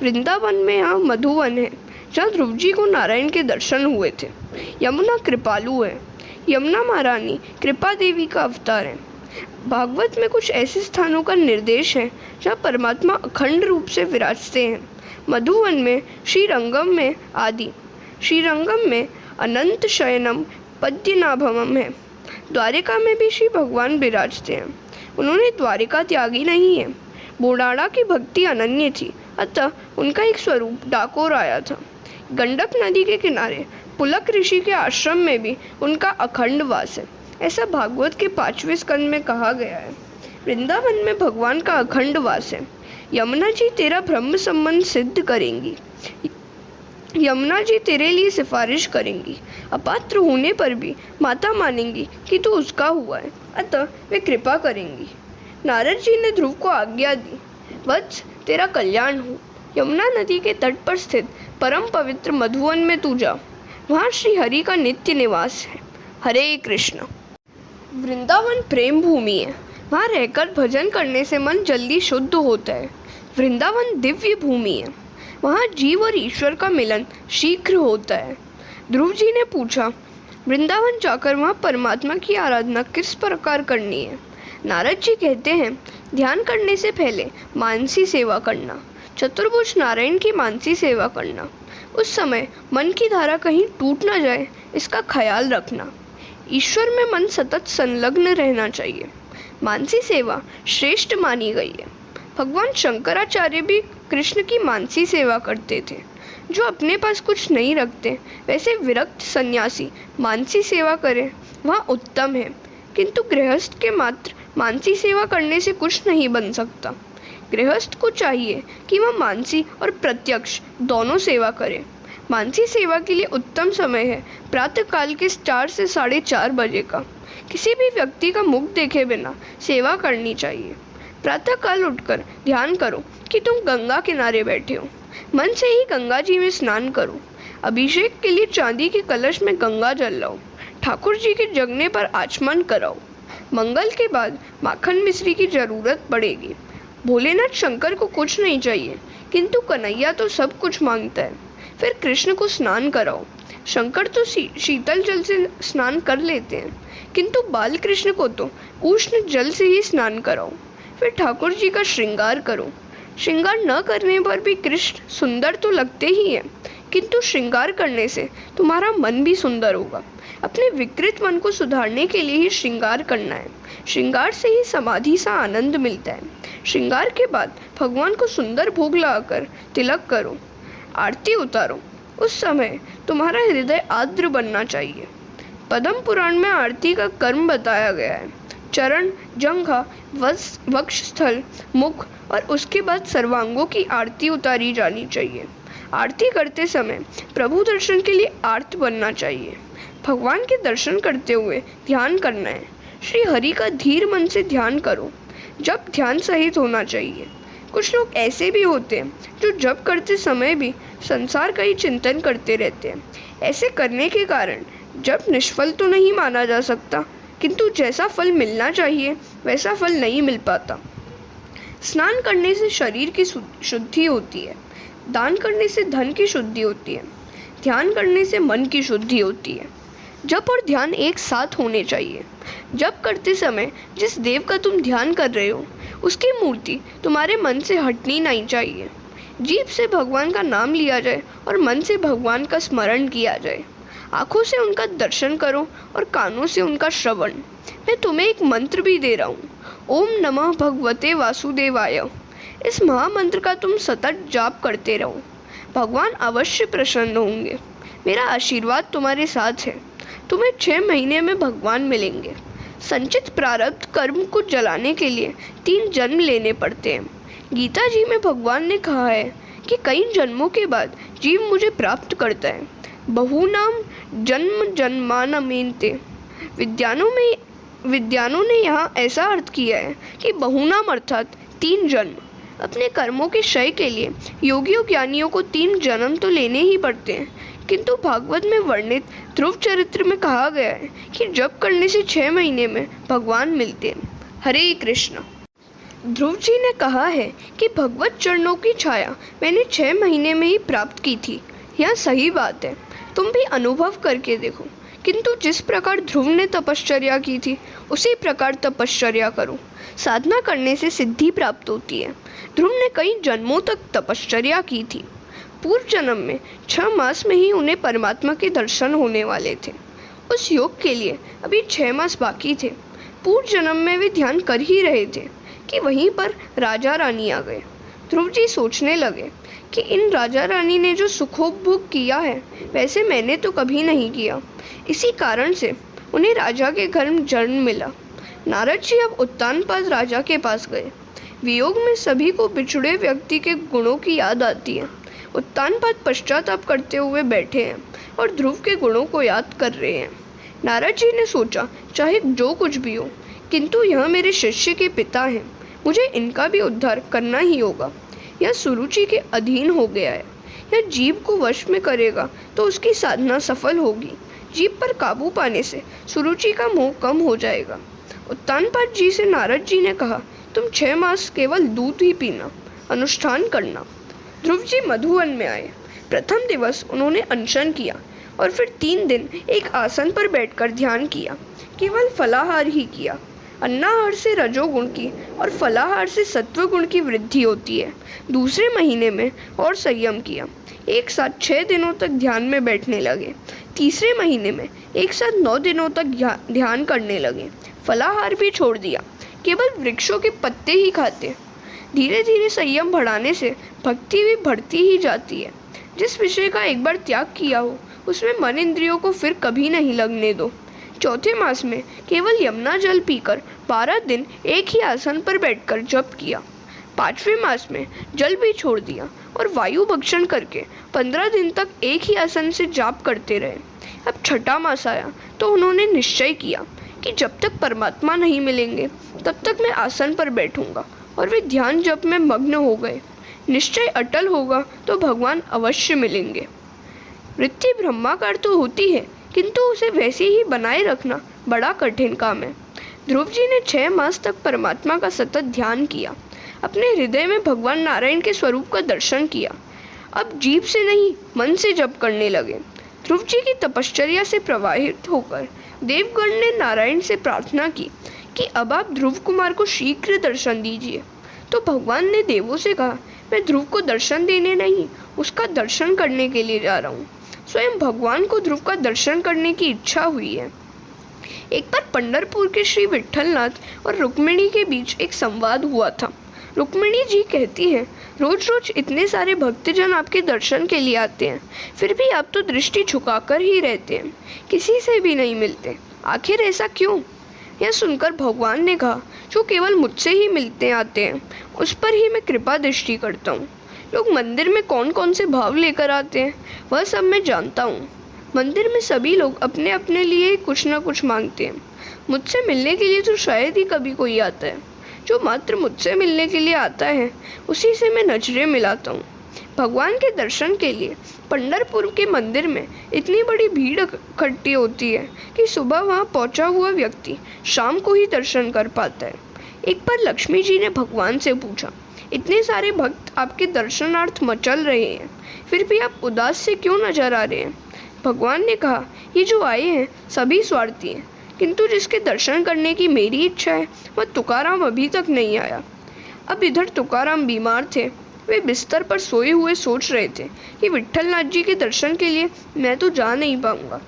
वृंदावन में यहाँ मधुवन है, जहाँ ध्रुव जी को नारायण के दर्शन हुए थे। यमुना कृपालु है। यमुना महारानी कृपा देवी का अवतार है। भागवत में कुछ ऐसे स्थानों का निर्देश है जहाँ परमात्मा अखंड रूप से विराजते हैं। मधुवन में श्रीरंगम में आदि, श्रीरंगम में अनंत शयनम पद्यनाभम है। द्वारिका में भी श्री भगवान विराजते हैं। उन्होंने द्वारिका त्यागी नहीं है। बोडाड़ा की भक्ति अनन्य थी, अतः उनका एक स्वरूप डाकोर आया था। गंडक नदी के किनारे पुलक ऋषि के आश्रम में भी उनका अखंड वास है, ऐसा भागवत के 5वें स्कंद में कहा गया है। वृंदावन में भगवान का अखंड वास है। यमुना जी तेरा ब्रह्म संबंध सिद्ध करेंगी। यमुना जी तेरे लिए सिफारिश करेंगी। अपात्र होने पर भी माता मानेंगी कि तू उसका हुआ है, अतः वे कृपा करेंगी। नारद जी ने ध्रुव को आज्ञा दी, वत्स तेरा कल्याण हो। यमुना नदी के तट पर स्थित परम पवित्र मधुवन में तू जा। वहाँ श्री हरि का नित्य निवास है। हरे कृष्ण। वृंदावन प्रेम भूमि है। वहाँ रहकर भजन करने से मन जल्दी शुद्ध होता है। वृंदावन दिव्य भूमि है। वहाँ जीव और ईश्वर का मिलन शीघ्र होता है। ध्रुव जी ने पूछा, वृंदावन जाकर वहाँ परमात्मा की आराधना किस प्रकार करनी है? नारद जी कहते हैं, ध्यान करने से पहले मानसी सेवा करना, चतुर्भुज नारायण की मानसी सेवा करना, उस समय मन की धारा कहीं टूट न जाए इसका ख्याल रखना, ईश्वर में मन सतत संलग्न रहना चाहिए। मानसी सेवा श्रेष्ठ मानी गई है। भगवान शंकराचार्य भी कृष्ण की मानसी सेवा करते थे। जो अपने पास कुछ नहीं रखते वैसे विरक्त सन्यासी मानसी सेवा करे वह उत्तम है, किंतु गृहस्थ के मात्र मानसी सेवा करने से कुछ नहीं बन सकता। गृहस्थ को चाहिए कि वह मानसी और प्रत्यक्ष दोनों सेवा करे। मानसी सेवा के लिए उत्तम समय है प्रातः काल के 4 से 4:30 बजे का। किसी भी व्यक्ति का मुख देखे बिना सेवा करनी चाहिए। प्रातः काल उठकर ध्यान करो कि तुम गंगा किनारे बैठे हो। मन से ही गंगा जी में स्नान करो। अभिषेक के लिए चांदी के कलश में गंगा जल लाओ। ठाकुर जी के जगने पर आचमन कराओ। मंगल के बाद माखन मिश्री की जरूरत पड़ेगी। भोलेनाथ शंकर को कुछ नहीं चाहिए, किंतु कन्हैया तो सब कुछ मांगता है। फिर कृष्ण को स्नान कराओ। शंकर तो शीतल जल से स्नान कर लेते हैं, किंतु बाल कृष्ण को तो उष्ण जल से ही स्नान कराओ। फिर ठाकुर जी का श्रृंगार करो। श्रृंगार न करने पर भी कृष्ण सुंदर तो लगते ही हैं, किंतु श्रृंगार करने से तुम्हारा मन भी सुंदर होगा। अपने विकृत मन को सुधारने के लिए ही श्रृंगार करना है। श्रृंगार से ही समाधि सा आनंद मिलता है। श्रृंगार के बाद भगवान को सुंदर भोग लगाकर तिलक करो, आरती उतारो। उस समय तुम्हारा हृदय आर्द्र बनना चाहिए। पद्म पुराण में आरती का कर्म बताया गया है। चरण, जंघा, वक्षस्थल, मुख और उसके बाद सर्वांगों की आरती उतारी जानी चाहिए। आरती करते समय प्रभु दर्शन के लिए आर्त बनना चाहिए। भगवान के दर्शन करते हुए ध्यान करना है। श्री हरि का धीर मन से ध्यान करो। जब ध्यान सहित होना चाहिए। कुछ लोग ऐसे भी होते हैं जो जप करते समय भी संसार का ही चिंतन करते रहते हैं। ऐसे करने के कारण जप निष्फल तो नहीं माना जा सकता, किंतु जैसा फल मिलना चाहिए वैसा फल नहीं मिल पाता। स्नान करने से शरीर की शुद्धि होती है। दान करने से धन की शुद्धि होती है। ध्यान करने से मन की शुद्धि होती है। जप और ध्यान एक साथ होने चाहिए। जप करते समय जिस देव का तुम ध्यान कर रहे हो उसकी मूर्ति तुम्हारे मन से हटनी नहीं चाहिए। जीभ से भगवान का नाम लिया जाए और मन से भगवान का स्मरण किया जाए। आंखों से उनका दर्शन करो और कानों से उनका श्रवण। मैं तुम्हें एक मंत्र भी दे रहा हूँ, ओम नमः भगवते वासुदेवाय। इस महामंत्र का तुम सतत जाप करते रहो। भगवान अवश्य प्रसन्न होंगे। मेरा आशीर्वाद तुम्हारे साथ है। तुम्हें 6 महीने में भगवान मिलेंगे। संचित प्रारब्ध कर्म को जलाने के लिए 3 जन्म लेने पड़ते हैं। गीता जी में भगवान ने कहा है कि कई जन्मों के बाद जीव मुझे प्राप्त करता है। बहुनाम जन्म जन्मानमेन्ते। विद्वानों ने यहाँ ऐसा अर्थ किया है कि बहुनाम अर्थात 3 जन्म। अपने कर्मों के क्षय के लिए योगियों ज्ञानियों को 3 जन्म तो लेने ही पड़ते हैं, किंतु भागवत में वर्णित ध्रुव चरित्र में कहा गया है कि जप करने से 6 महीने में भगवान मिलते हैं। हरे कृष्ण। ध्रुव जी ने कहा है कि भगवत चरणों की छाया मैंने 6 महीने में ही प्राप्त की थी। यह सही बात है। तुम भी अनुभव करके देखो। किंतु जिस प्रकार ध्रुव ने तपश्चर्या की थी उसी प्रकार तपश्चर्या करो। साधना करने से सिद्धि प्राप्त होती है। ध्रुव ने कई जन्मों तक तपश्चर्या की थी। पूर्व जन्म में 6 मास में ही उन्हें परमात्मा के दर्शन होने वाले थे। उस योग के लिए अभी 6 मास बाकी थे। पूर्व जन्म में वे ध्यान कर ही रहे थे कि वहीं पर राजा रानी आ गए। ध्रुव जी सोचने लगे कि इन राजा रानी ने जो सुखोपभोग किया है वैसे मैंने तो कभी नहीं किया। इसी कारण से उन्हें राजा के घर में जन्म मिला। नारद जी अब उत्तानपाद राजा के पास गए। वियोग में सभी को बिछुड़े व्यक्ति के गुणों की याद आती है। उत्तानपाद पश्चाताप करते हुए बैठे हैं और ध्रुव के गुणों को याद कर रहे हैं। नारद जी ने सोचा, चाहे जो कुछ भी हो, किंतु यह मेरे शिष्य के पिता हैं, मुझे इनका भी उद्धार करना ही होगा। यह सुरुचि के अधीन हो गया है। यह जीव को वश में करेगा तो उसकी साधना सफल होगी। जीव पर काबू पाने से सुरुचि का मोह कम हो जाएगा। उत्तानपाद जी से नारद जी ने कहा, तुम 6 मास केवल दूध ही पीना, अनुष्ठान करना। ध्रुव जी मधुवन में आए। प्रथम दिवस उन्होंने अनशन किया। और फिर 3 दिन एक आसन पर बैठकर ध्यान किया। केवल फलाहार ही किया। अन्नाहार से रजोगुण की और फलाहार से सत्वगुण की वृद्धि होती है। दूसरे महीने में और संयम किया। एक साथ 6 दिनों तक ध्यान में बैठने लगे। तीसरे महीने में एक साथ 9 दिनों तक ध्यान करने लगे। फलाहार भी छोड़ दिया, केवल वृक्षों के पत्ते ही खाते। धीरे धीरे संयम बढ़ाने से भक्ति भी बढ़ती ही जाती है। जिस विषय का एक बार त्याग किया हो उसमें मन इंद्रियों को फिर कभी नहीं लगने दो। चौथे मास में केवल यमुना जल पीकर 12 दिन एक ही आसन पर बैठकर जप किया। 5वें मास में जल भी छोड़ दिया और वायु भक्षण करके 15 दिन तक एक ही आसन से जाप करते रहे। अब 6ठा मास आया तो उन्होंने निश्चय किया कि जब तक परमात्मा नहीं मिलेंगे तब तक मैं आसन पर बैठूंगा, और वे ध्यान जप में मग्न हो गए। निश्चय अटल होगा तो भगवान अवश्य मिलेंगे। वृत्ति ब्रह्माकार तो होती है, किंतु उसे वैसे ही बनाए रखना बड़ा कठिन काम है। ध्रुव जी ने 6 मास तक परमात्मा का सतत ध्यान किया। अपने हृदय में भगवान नारायण के स्वरूप का दर्शन किया। अब जीभ से नहीं, मन से जप करने लगे। ध्रुव जी की तपश्चर्या से प्रभावित होकर देवगण ने नारायण से प्रार्थना की कि अब आप ध्रुव कुमार को शीघ्र दर्शन दीजिए। तो भगवान ने देवों से कहा, मैं ध्रुव को दर्शन देने नहीं, उसका दर्शन करने के लिए जा रहा हूँ। स्वयं भगवान को ध्रुव का दर्शन करने की इच्छा हुई है। एक बार पंढरपुर के श्री विट्ठलनाथ और रुक्मिणी के बीच एक संवाद हुआ था। रुक्मिणी जी कहती हैं, रोज रोज इतने सारे भक्तजन आपके दर्शन के लिए आते हैं, फिर भी आप तो दृष्टि झुकाकर ही रहते हैं, किसी से भी नहीं मिलते, आखिर ऐसा क्यों? यह सुनकर भगवान ने कहा, जो केवल मुझसे ही मिलते आते हैं उस पर ही मैं कृपा दृष्टि करता हूँ। लोग मंदिर में कौन कौन से भाव लेकर आते हैं वह सब मैं जानता हूँ। मंदिर में सभी लोग अपने अपने लिए कुछ न कुछ मांगते हैं। मुझसे मिलने के लिए तो शायद ही कभी कोई आता है। जो मात्र मुझसे मिलने के लिए आता है उसी से मैं नजरें मिलाता हूँ। भगवान के दर्शन के लिए पंढरपुर के मंदिर में इतनी बड़ी भीड़ इकट्ठी होती है कि सुबह वहाँ पहुँचा हुआ व्यक्ति शाम को ही दर्शन कर पाता है। एक बार लक्ष्मी जी ने भगवान से पूछा, इतने सारे भक्त आपके दर्शनार्थ मचल रहे हैं, फिर भी आप उदास से क्यों नजर आ रहे हैं? भगवान ने कहा, ये जो आए हैं सभी स्वार्थी हैं, किंतु जिसके दर्शन करने की मेरी इच्छा है वह तुकाराम अभी तक नहीं आया। अब इधर तुकाराम बीमार थे। वे बिस्तर पर सोए हुए सोच रहे थे कि विट्ठलनाथ जी के दर्शन के लिए मैं तो जा नहीं पाऊंगा,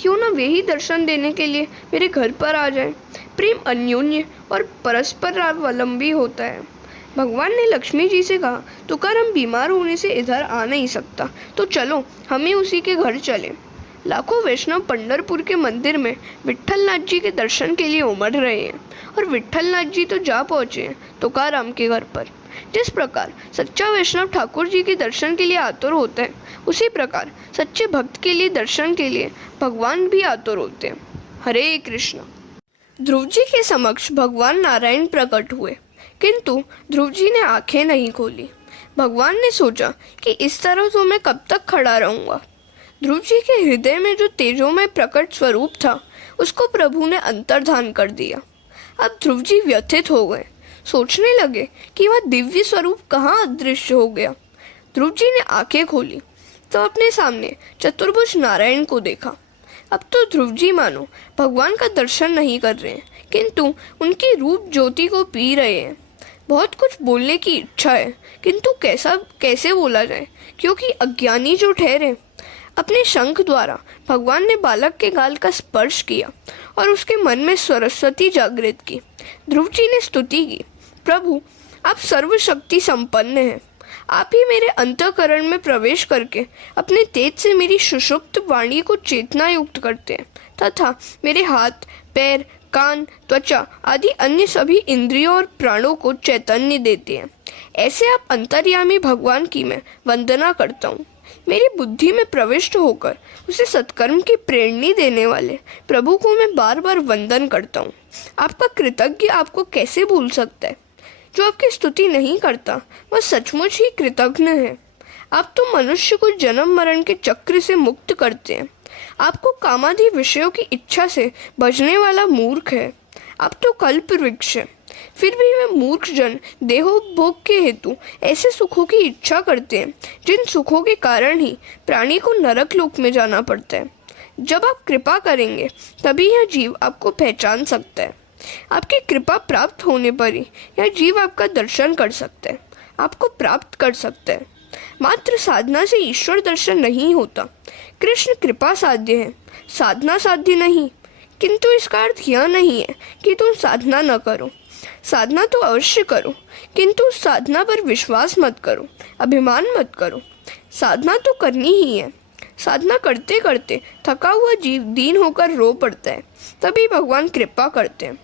क्यों ना वे ही दर्शन देने के लिए मेरे घर पर आ जाएं। प्रेम अन्योन्य और परस्पर अवलंबी होता है। भगवान ने लक्ष्मी जी से कहा, तुकाराम बीमार होने से इधर आ नहीं सकता, तो चलो हमें उसी के घर चलें। लाखों वैष्णव पंढरपुर के मंदिर में विट्ठलनाथ जी के दर्शन के लिए उमड़ रहे हैं, और विट्ठलनाथ जी तो जा पहुंचे हैं तुकाराम के घर पर। जिस प्रकार सच्चा वैष्णव ठाकुर जी के दर्शन के लिए आतुर होता है, उसी प्रकार सच्चे भक्त के लिए दर्शन के लिए भगवान भी आतुर होते हैं। हरे कृष्ण। ध्रुव जी के समक्ष भगवान नारायण प्रकट हुए, किंतु ध्रुव जी ने आंखें नहीं खोली। भगवान ने सोचा कि इस तरह तो मैं कब तक खड़ा रहूंगा। ध्रुव जी के हृदय में जो तेजोमय प्रकट स्वरूप था उसको प्रभु ने अंतर्धान कर दिया। अब ध्रुव जी व्यथित हो गए, सोचने लगे कि वह दिव्य स्वरूप कहाँ अदृश्य हो गया। ध्रुव जी ने आंखें खोली तो अपने सामने चतुर्भुज नारायण को देखा। अब तो ध्रुव जी मानो भगवान का दर्शन नहीं कर रहे हैं, किंतु उनकी रूप ज्योति को पी रहे हैं। बहुत कुछ बोलने की इच्छा है, किंतु कैसे बोला जाए, क्योंकि अज्ञानी जो ठहरे। अपने शंख द्वारा भगवान ने बालक के गाल का स्पर्श किया और उसके मन में सरस्वती जागृत की। ध्रुव जी ने स्तुति की, प्रभु आप सर्वशक्ति संपन्न हैं। आप ही मेरे अंतःकरण में प्रवेश करके अपने तेज से मेरी सुषुप्त वाणी को चेतना युक्त करते हैं तथा मेरे हाथ, पैर, कान, त्वचा आदि अन्य सभी इंद्रियों और प्राणों को चैतन्य देते हैं। ऐसे आप अंतर्यामी भगवान की मैं वंदना करता हूँ। मेरी बुद्धि में प्रविष्ट होकर उसे सत्कर्म की प्रेरणा देने वाले प्रभु को मैं बार बार वंदन करता हूँ। आपका कृतज्ञ आपको कैसे भूल सकता है? जो आपकी स्तुति नहीं करता वह सचमुच ही कृतज्ञ है। आप तो मनुष्य को जन्म मरण के चक्र से मुक्त करते हैं। आपको कामादि विषयों की इच्छा से बजने वाला मूर्ख है। आप तो कल्प वृक्ष है। फिर भी वे मूर्ख जन देहोपभोग के हेतु ऐसे सुखों की इच्छा करते हैं जिन सुखों के कारण ही प्राणी को नरक लोक में जाना पड़ता है। जब आप कृपा करेंगे तभी यह जीव आपको पहचान सकता है। आपकी कृपा प्राप्त होने पर ही यह जीव आपका दर्शन कर सकता है, आपको प्राप्त कर सकता है। मात्र साधना से ईश्वर दर्शन नहीं होता। कृष्ण कृपा साध्य है, साधना साध्य नहीं। किंतु इसका अर्थ यह नहीं है कि तुम साधना न करो। साधना तो अवश्य करो, किंतु साधना पर विश्वास मत करो, अभिमान मत करो। साधना तो करनी ही है। साधना करते करते थका हुआ जीव दीन होकर रो पड़ता है, तभी भगवान कृपा करते हैं।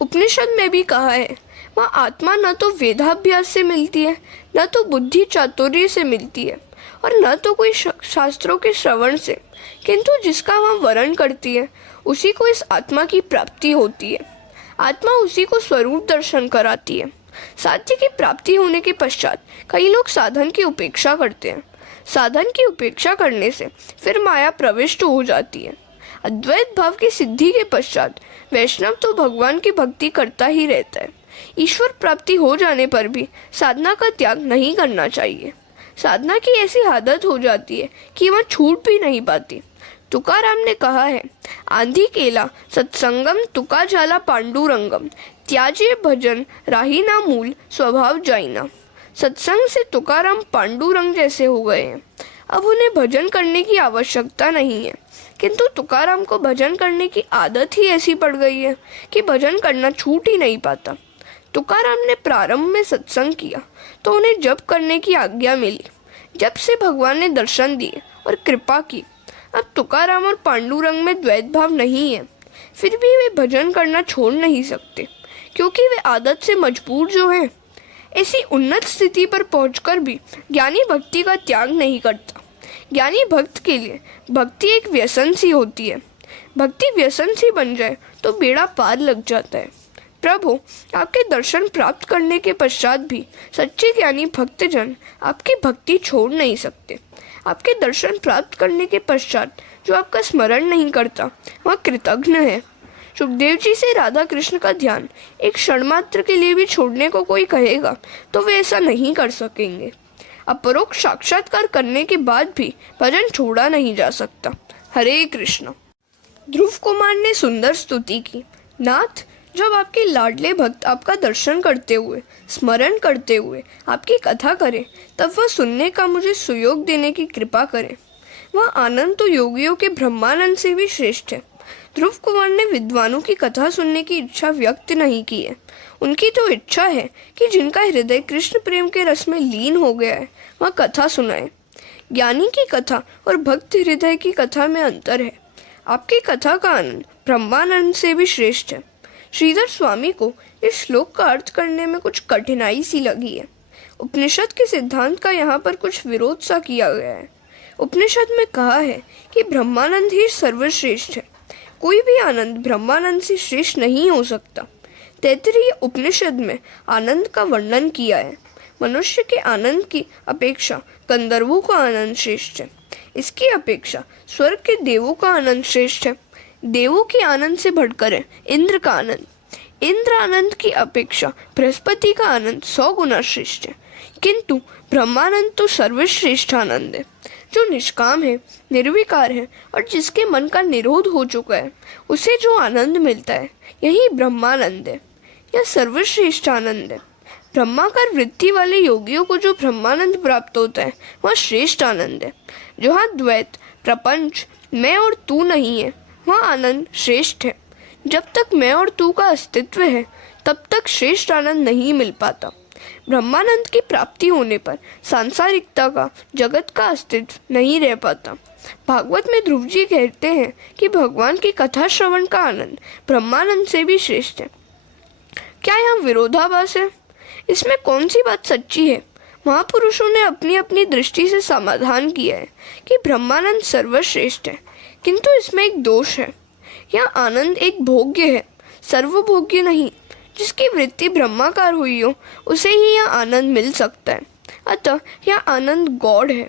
उपनिषद में भी कहा है, वह आत्मा न तो वेदाभ्यास से मिलती है, न तो बुद्धि चातुर्य से मिलती है, और न तो कोई शास्त्रों के श्रवण से, किंतु जिसका वह वर्ण करती है उसी को इस आत्मा की प्राप्ति होती है। आत्मा उसी को स्वरूप दर्शन कराती है। साध्य की प्राप्ति होने के पश्चात कई लोग साधन की उपेक्षा करते हैं। साधन की उपेक्षा करने से फिर माया प्रविष्ट हो जाती है। अद्वैत भाव की सिद्धि के पश्चात वैष्णव तो भगवान की भक्ति करता ही रहता है। ईश्वर प्राप्ति हो जाने पर भी साधना का त्याग नहीं करना चाहिए। साधना की ऐसी आदत हो जाती है कि वह छूट भी नहीं पाती। तुकाराम ने कहा है, आंधी केला सत्संगम तुका जाला पांडुरंगम, त्याजे भजन राही ना मूल स्वभाव जाइना। सत्संग से तुकाराम पांडुरंग जैसे हो गए हैं। अब उन्हें भजन करने की आवश्यकता नहीं है, किंतु तुकाराम को भजन करने की आदत ही ऐसी पड़ गई है कि भजन करना छूट ही नहीं पाता। तुकाराम ने प्रारंभ में सत्संग किया तो उन्हें जप करने की आज्ञा मिली। जब से भगवान ने दर्शन दिए और कृपा की। अब तुकाराम और पांडुरंग में द्वैत भाव नहीं है, फिर भी वे भजन करना छोड़ नहीं सकते, क्योंकि वे आदत से मजबूर जो हैं। ऐसी उन्नत स्थिति पर पहुंचकर भी ज्ञानी भक्ति का त्याग नहीं करता। ज्ञानी भक्त के लिए भक्ति एक व्यसन सी होती है। भक्ति व्यसन सी बन जाए तो बेड़ा पार लग जाता है। प्रभु, आपके दर्शन प्राप्त करने के पश्चात भी सच्चे ज्ञानी भक्तजन आपकी भक्ति छोड़ नहीं सकते। आपके दर्शन प्राप्त करने के पश्चात जो आपका स्मरण नहीं करता वह कृतघ्न है। सुखदेव जी से राधा कृष्ण का ध्यान एक क्षण मात्र के लिए भी छोड़ने को कोई कहेगा तो वे ऐसा नहीं कर सकेंगे। अपरोक्ष साक्षात्कार करने के बाद भी भजन छोड़ा नहीं जा सकता। हरे कृष्ण। ध्रुव कुमार ने सुंदर स्तुति की। नाथ, जब आपके लाडले भक्त आपका दर्शन करते हुए, स्मरण करते हुए आपकी कथा करें, तब वह सुनने का मुझे सुयोग देने की कृपा करें। वह आनंद तो योगियों के ब्रह्मानंद से भी श्रेष्ठ है। ध्रुव कुमार ने विद्वानों की कथा सुनने की इच्छा व्यक्त नहीं की है। उनकी तो इच्छा है कि जिनका हृदय कृष्ण प्रेम के रस में लीन हो गया है वह कथा सुनाए। ज्ञानी की कथा और भक्त हृदय की कथा में अंतर है। आपकी कथा का आनंद ब्रह्मानंद से भी श्रेष्ठ है। श्रीधर स्वामी को इस श्लोक का अर्थ करने में कुछ कठिनाई सी लगी है। उपनिषद के सिद्धांत का यहाँ पर कुछ विरोध सा किया गया है। उपनिषद में कहा है कि ब्रह्मानंद ही सर्वश्रेष्ठ है। कोई भी आनंद ब्रह्मानंद से श्रेष्ठ नहीं हो सकता। तैत्तिरीय उपनिषद में आनंद का वर्णन किया है। मनुष्य के आनंद की अपेक्षा गंधर्वों का आनंद श्रेष्ठ है। इसकी अपेक्षा स्वर्ग के देवों का आनंद श्रेष्ठ है। देवों के आनंद से बढ़कर है इंद्र का आनंद। इंद्र आनंद की अपेक्षा बृहस्पति का आनंद 100 गुना श्रेष्ठ है। किंतु ब्रह्मानंद तो सर्वश्रेष्ठ आनंद है, जो निष्काम है, निर्विकार है और जिसके मन का निरोध हो चुका है। उसे जो आनंद मिलता है यही ब्रह्मानंद है। यह सर्वश्रेष्ठ आनंद है। ब्रह्माकार वृत्ति वाले योगियों को जो ब्रह्मानंद प्राप्त होता है वह श्रेष्ठ आनंद है। जहाँ द्वैत, प्रपंच, मैं और तू नहीं है वह आनंद श्रेष्ठ है। जब तक मैं और तू का अस्तित्व है तब तक श्रेष्ठ आनंद नहीं मिल पाता। ब्रह्मानंद की प्राप्ति होने पर सांसारिकता का, जगत का अस्तित्व नहीं रह पाता। भागवत में ध्रुव जी कहते हैं कि भगवान की कथा श्रवण का आनंद ब्रह्मानंद से भी श्रेष्ठ है। क्या यह विरोधाभास है? इसमें कौन सी बात सच्ची है? महापुरुषों ने अपनी अपनी दृष्टि से समाधान किया है कि ब्रह्मानंद सर्वश्रेष्ठ है, किंतु इसमें एक दोष है। यह आनंद एक भोग्य है, सर्वभोग्य नहीं। जिसकी वृत्ति ब्रह्माकार हुई हो उसे ही यह आनंद मिल सकता है। अतः यह आनंद गौड़ है।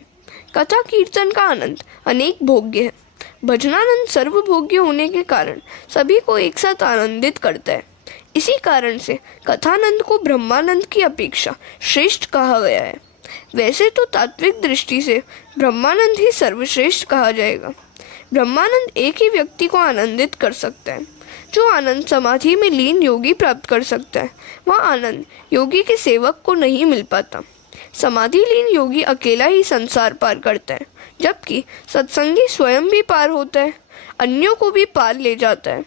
कथा कीर्तन का आनंद अनेक भोग्य है। भजनानंद सर्वभोग्य होने के कारण सभी को एक साथ आनंदित करता है। इसी कारण से कथानंद को ब्रह्मानंद की अपेक्षा श्रेष्ठ कहा गया है। वैसे तो तात्विक दृष्टि से ब्रह्मानंद ही सर्वश्रेष्ठ कहा जाएगा। ब्रह्मानंद एक ही व्यक्ति को आनंदित कर सकता है। जो आनंद समाधि में लीन योगी प्राप्त कर सकता है, वह आनंद योगी के सेवक को नहीं मिल पाता। समाधि लीन योगी अकेला ही संसार पार करता है, जबकि सत्संगी स्वयं भी पार होता है, अन्यों को भी पार ले जाता है।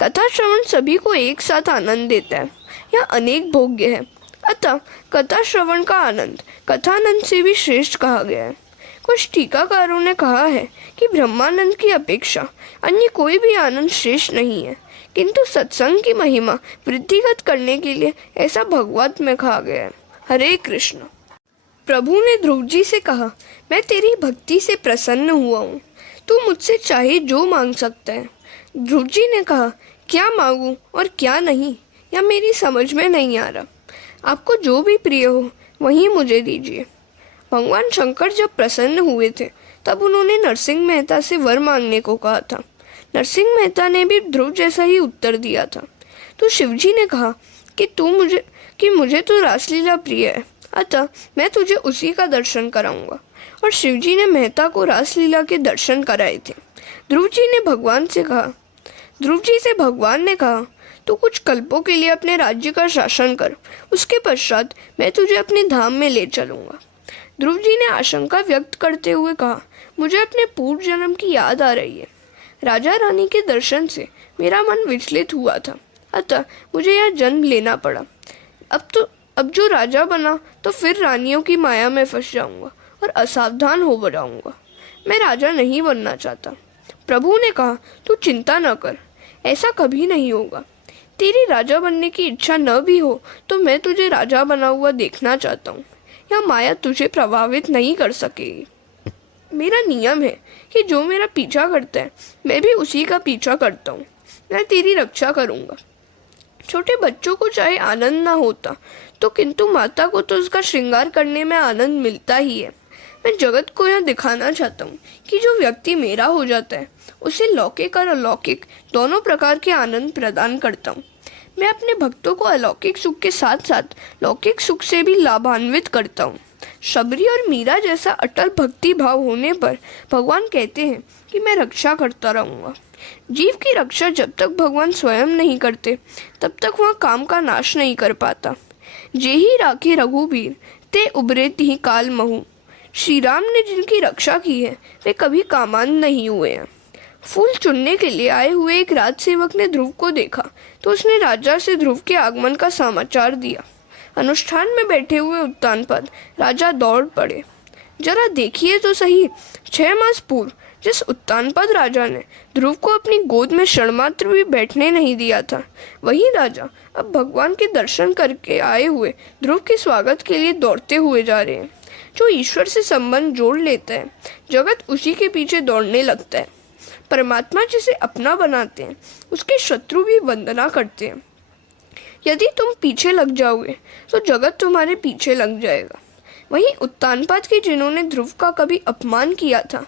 कथा श्रवण सभी को एक साथ आनंद देता है, यह अनेक भोग्य है। अतः कथा श्रवण का आनंद कथानंद से भी श्रेष्ठ कहा गया है। कुछ टीकाकारों ने कहा है कि ब्रह्मानंद की अपेक्षा अन्य कोई भी आनंद श्रेष्ठ नहीं है, किंतु सत्संग की महिमा वृद्धिगत करने के लिए ऐसा भगवत में कहा गया है। हरे कृष्ण। प्रभु ने ध्रुव जी से कहा, मैं तेरी भक्ति से प्रसन्न हुआ हूँ, तू मुझसे चाहे जो मांग सकता है। ध्रुव जी ने कहा, क्या मांगूं और क्या नहीं, यह मेरी समझ में नहीं आ रहा। आपको जो भी प्रिय हो वही मुझे दीजिए। भगवान शंकर जब प्रसन्न हुए थे तब उन्होंने नरसिंह मेहता से वर मांगने को कहा था। नरसिंह मेहता ने भी ध्रुव जैसा ही उत्तर दिया था। तो शिवजी ने कहा कि मुझे तो रासलीला प्रिय है, अतः मैं तुझे उसी का दर्शन कराऊंगा। और शिवजी ने मेहता को रासलीला के दर्शन कराए थे। ध्रुव जी से भगवान ने कहा, तू कुछ कल्पों के लिए अपने राज्य का शासन कर, उसके पश्चात मैं तुझे अपने धाम में ले चलूंगा। ध्रुव जी ने आशंका व्यक्त करते हुए कहा, मुझे अपने पूर्व जन्म की याद आ रही है। राजा रानी के दर्शन से मेरा मन विचलित हुआ था, अतः मुझे यह जन्म लेना पड़ा। अब जो राजा बना तो फिर रानियों की माया में फंस जाऊंगा और असावधान हो जाऊंगा। मैं राजा नहीं बनना चाहता। प्रभु ने कहा, तू चिंता न कर, ऐसा कभी नहीं होगा। तेरी राजा बनने की इच्छा न भी हो तो मैं तुझे राजा बना हुआ देखना चाहता हूँ। यह माया तुझे प्रभावित नहीं कर सकेगी। मेरा नियम है कि जो मेरा पीछा करता है मैं भी उसी का पीछा करता हूँ। मैं तेरी रक्षा करूँगा। छोटे बच्चों को चाहे आनंद ना होता तो किंतु माता को तो उसका श्रृंगार करने में आनंद मिलता ही है। मैं जगत को यह दिखाना चाहता हूँ कि जो व्यक्ति मेरा हो जाता है उसे लौकिक और अलौकिक दोनों प्रकार के आनंद प्रदान करता हूँ। मैं अपने भक्तों को अलौकिक सुख के साथ साथ लौकिक सुख से भी लाभान्वित करता हूँ। शबरी और मीरा जैसा अटल भक्ति भाव होने पर भगवान कहते हैं कि मैं रक्षा करता रहूँगा। जीव की रक्षा जब तक भगवान स्वयं नहीं करते तब तक वह काम का नाश नहीं कर पाता। जे ही राखे रघुबीर ते उबरे तिहि काल महु। श्री राम ने जिनकी रक्षा की है वे कभी कामान नहीं हुए हैं। फूल चुनने के लिए आए हुए एक राजसेवक ने ध्रुव को देखा तो उसने राजा से ध्रुव के आगमन का समाचार दिया। अनुष्ठान में बैठे हुए उत्तानपाद राजा दौड़ पड़े। जरा देखिए तो सही, 6 मास पूर्व जिस उत्तानपाद राजा ने ध्रुव को अपनी गोद में क्षणमात्र भी बैठने नहीं दिया था, वही राजा अब भगवान के दर्शन करके आए हुए ध्रुव के स्वागत के लिए दौड़ते हुए जा रहे हैं। जो ईश्वर से संबंध जोड़ लेता है, जगत उसी के पीछे दौड़ने लगता है। परमात्मा जिसे अपना बनाते हैं उसके शत्रु भी वंदना करते हैं। यदि तुम पीछे लग जाओगे तो जगत तुम्हारे पीछे लग जाएगा। वहीं उत्तानपाद के जिन्होंने ध्रुव का कभी अपमान किया था,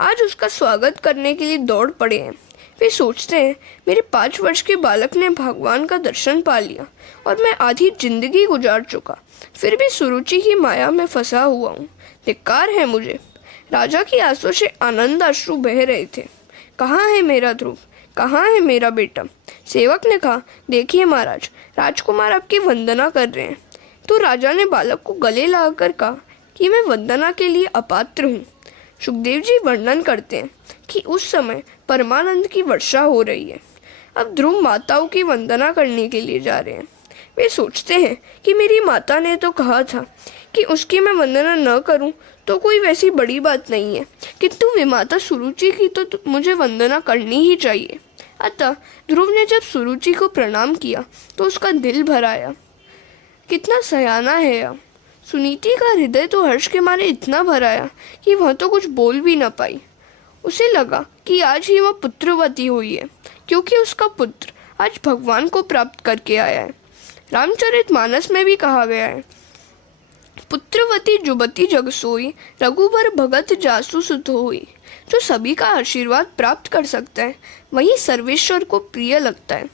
आज उसका स्वागत करने के लिए दौड़ पड़े हैं। वे सोचते हैं, मेरे 5 वर्ष के बालक ने भगवान का दर्शन पा लिया और मैं आधी जिंदगी गुजार चुका, फिर भी सुरुचि की माया में फंसा हुआ हूँ। धिक्कार है मुझे। राजा की आंसू से आनंद अश्रु बह रहे थे। कहाँ है मेरा ध्रुव, कहाँ है मेरा बेटा? सेवक ने कहा, देखिए महाराज, राजकुमार आपकी वंदना कर रहे हैं। तो राजा ने बालक को गले लगाकर कहा कि मैं वंदना के लिए अपात्र हूँ। सुखदेव जी वर्णन करते हैं कि उस समय परमानंद की वर्षा हो रही है। अब ध्रुव माताओं की वंदना करने के लिए जा रहे हैं। वे सोचते हैं कि मेरी माता ने तो कहा था कि उसकी मैं वंदना न करूं तो कोई वैसी बड़ी बात नहीं है, किंतु विमाता सुरुचि की तो मुझे वंदना करनी ही चाहिए। अतः ध्रुव ने जब सुरुचि को प्रणाम किया तो उसका दिल भर आया। कितना सयाना है यह। सुनीति का हृदय तो हर्ष के मारे इतना भर आया कि वह तो कुछ बोल भी न पाई। उसे लगा कि आज ही वह पुत्रवती हुई है, क्योंकि उसका पुत्र आज भगवान को प्राप्त करके आया है। रामचरितमानस में भी कहा गया है, पुत्रवती जुबती जग सोई, रघुबर भगत जासु सुत होई। जो सभी का आशीर्वाद प्राप्त कर सकता है वही सर्वेश्वर को प्रिय लगता है।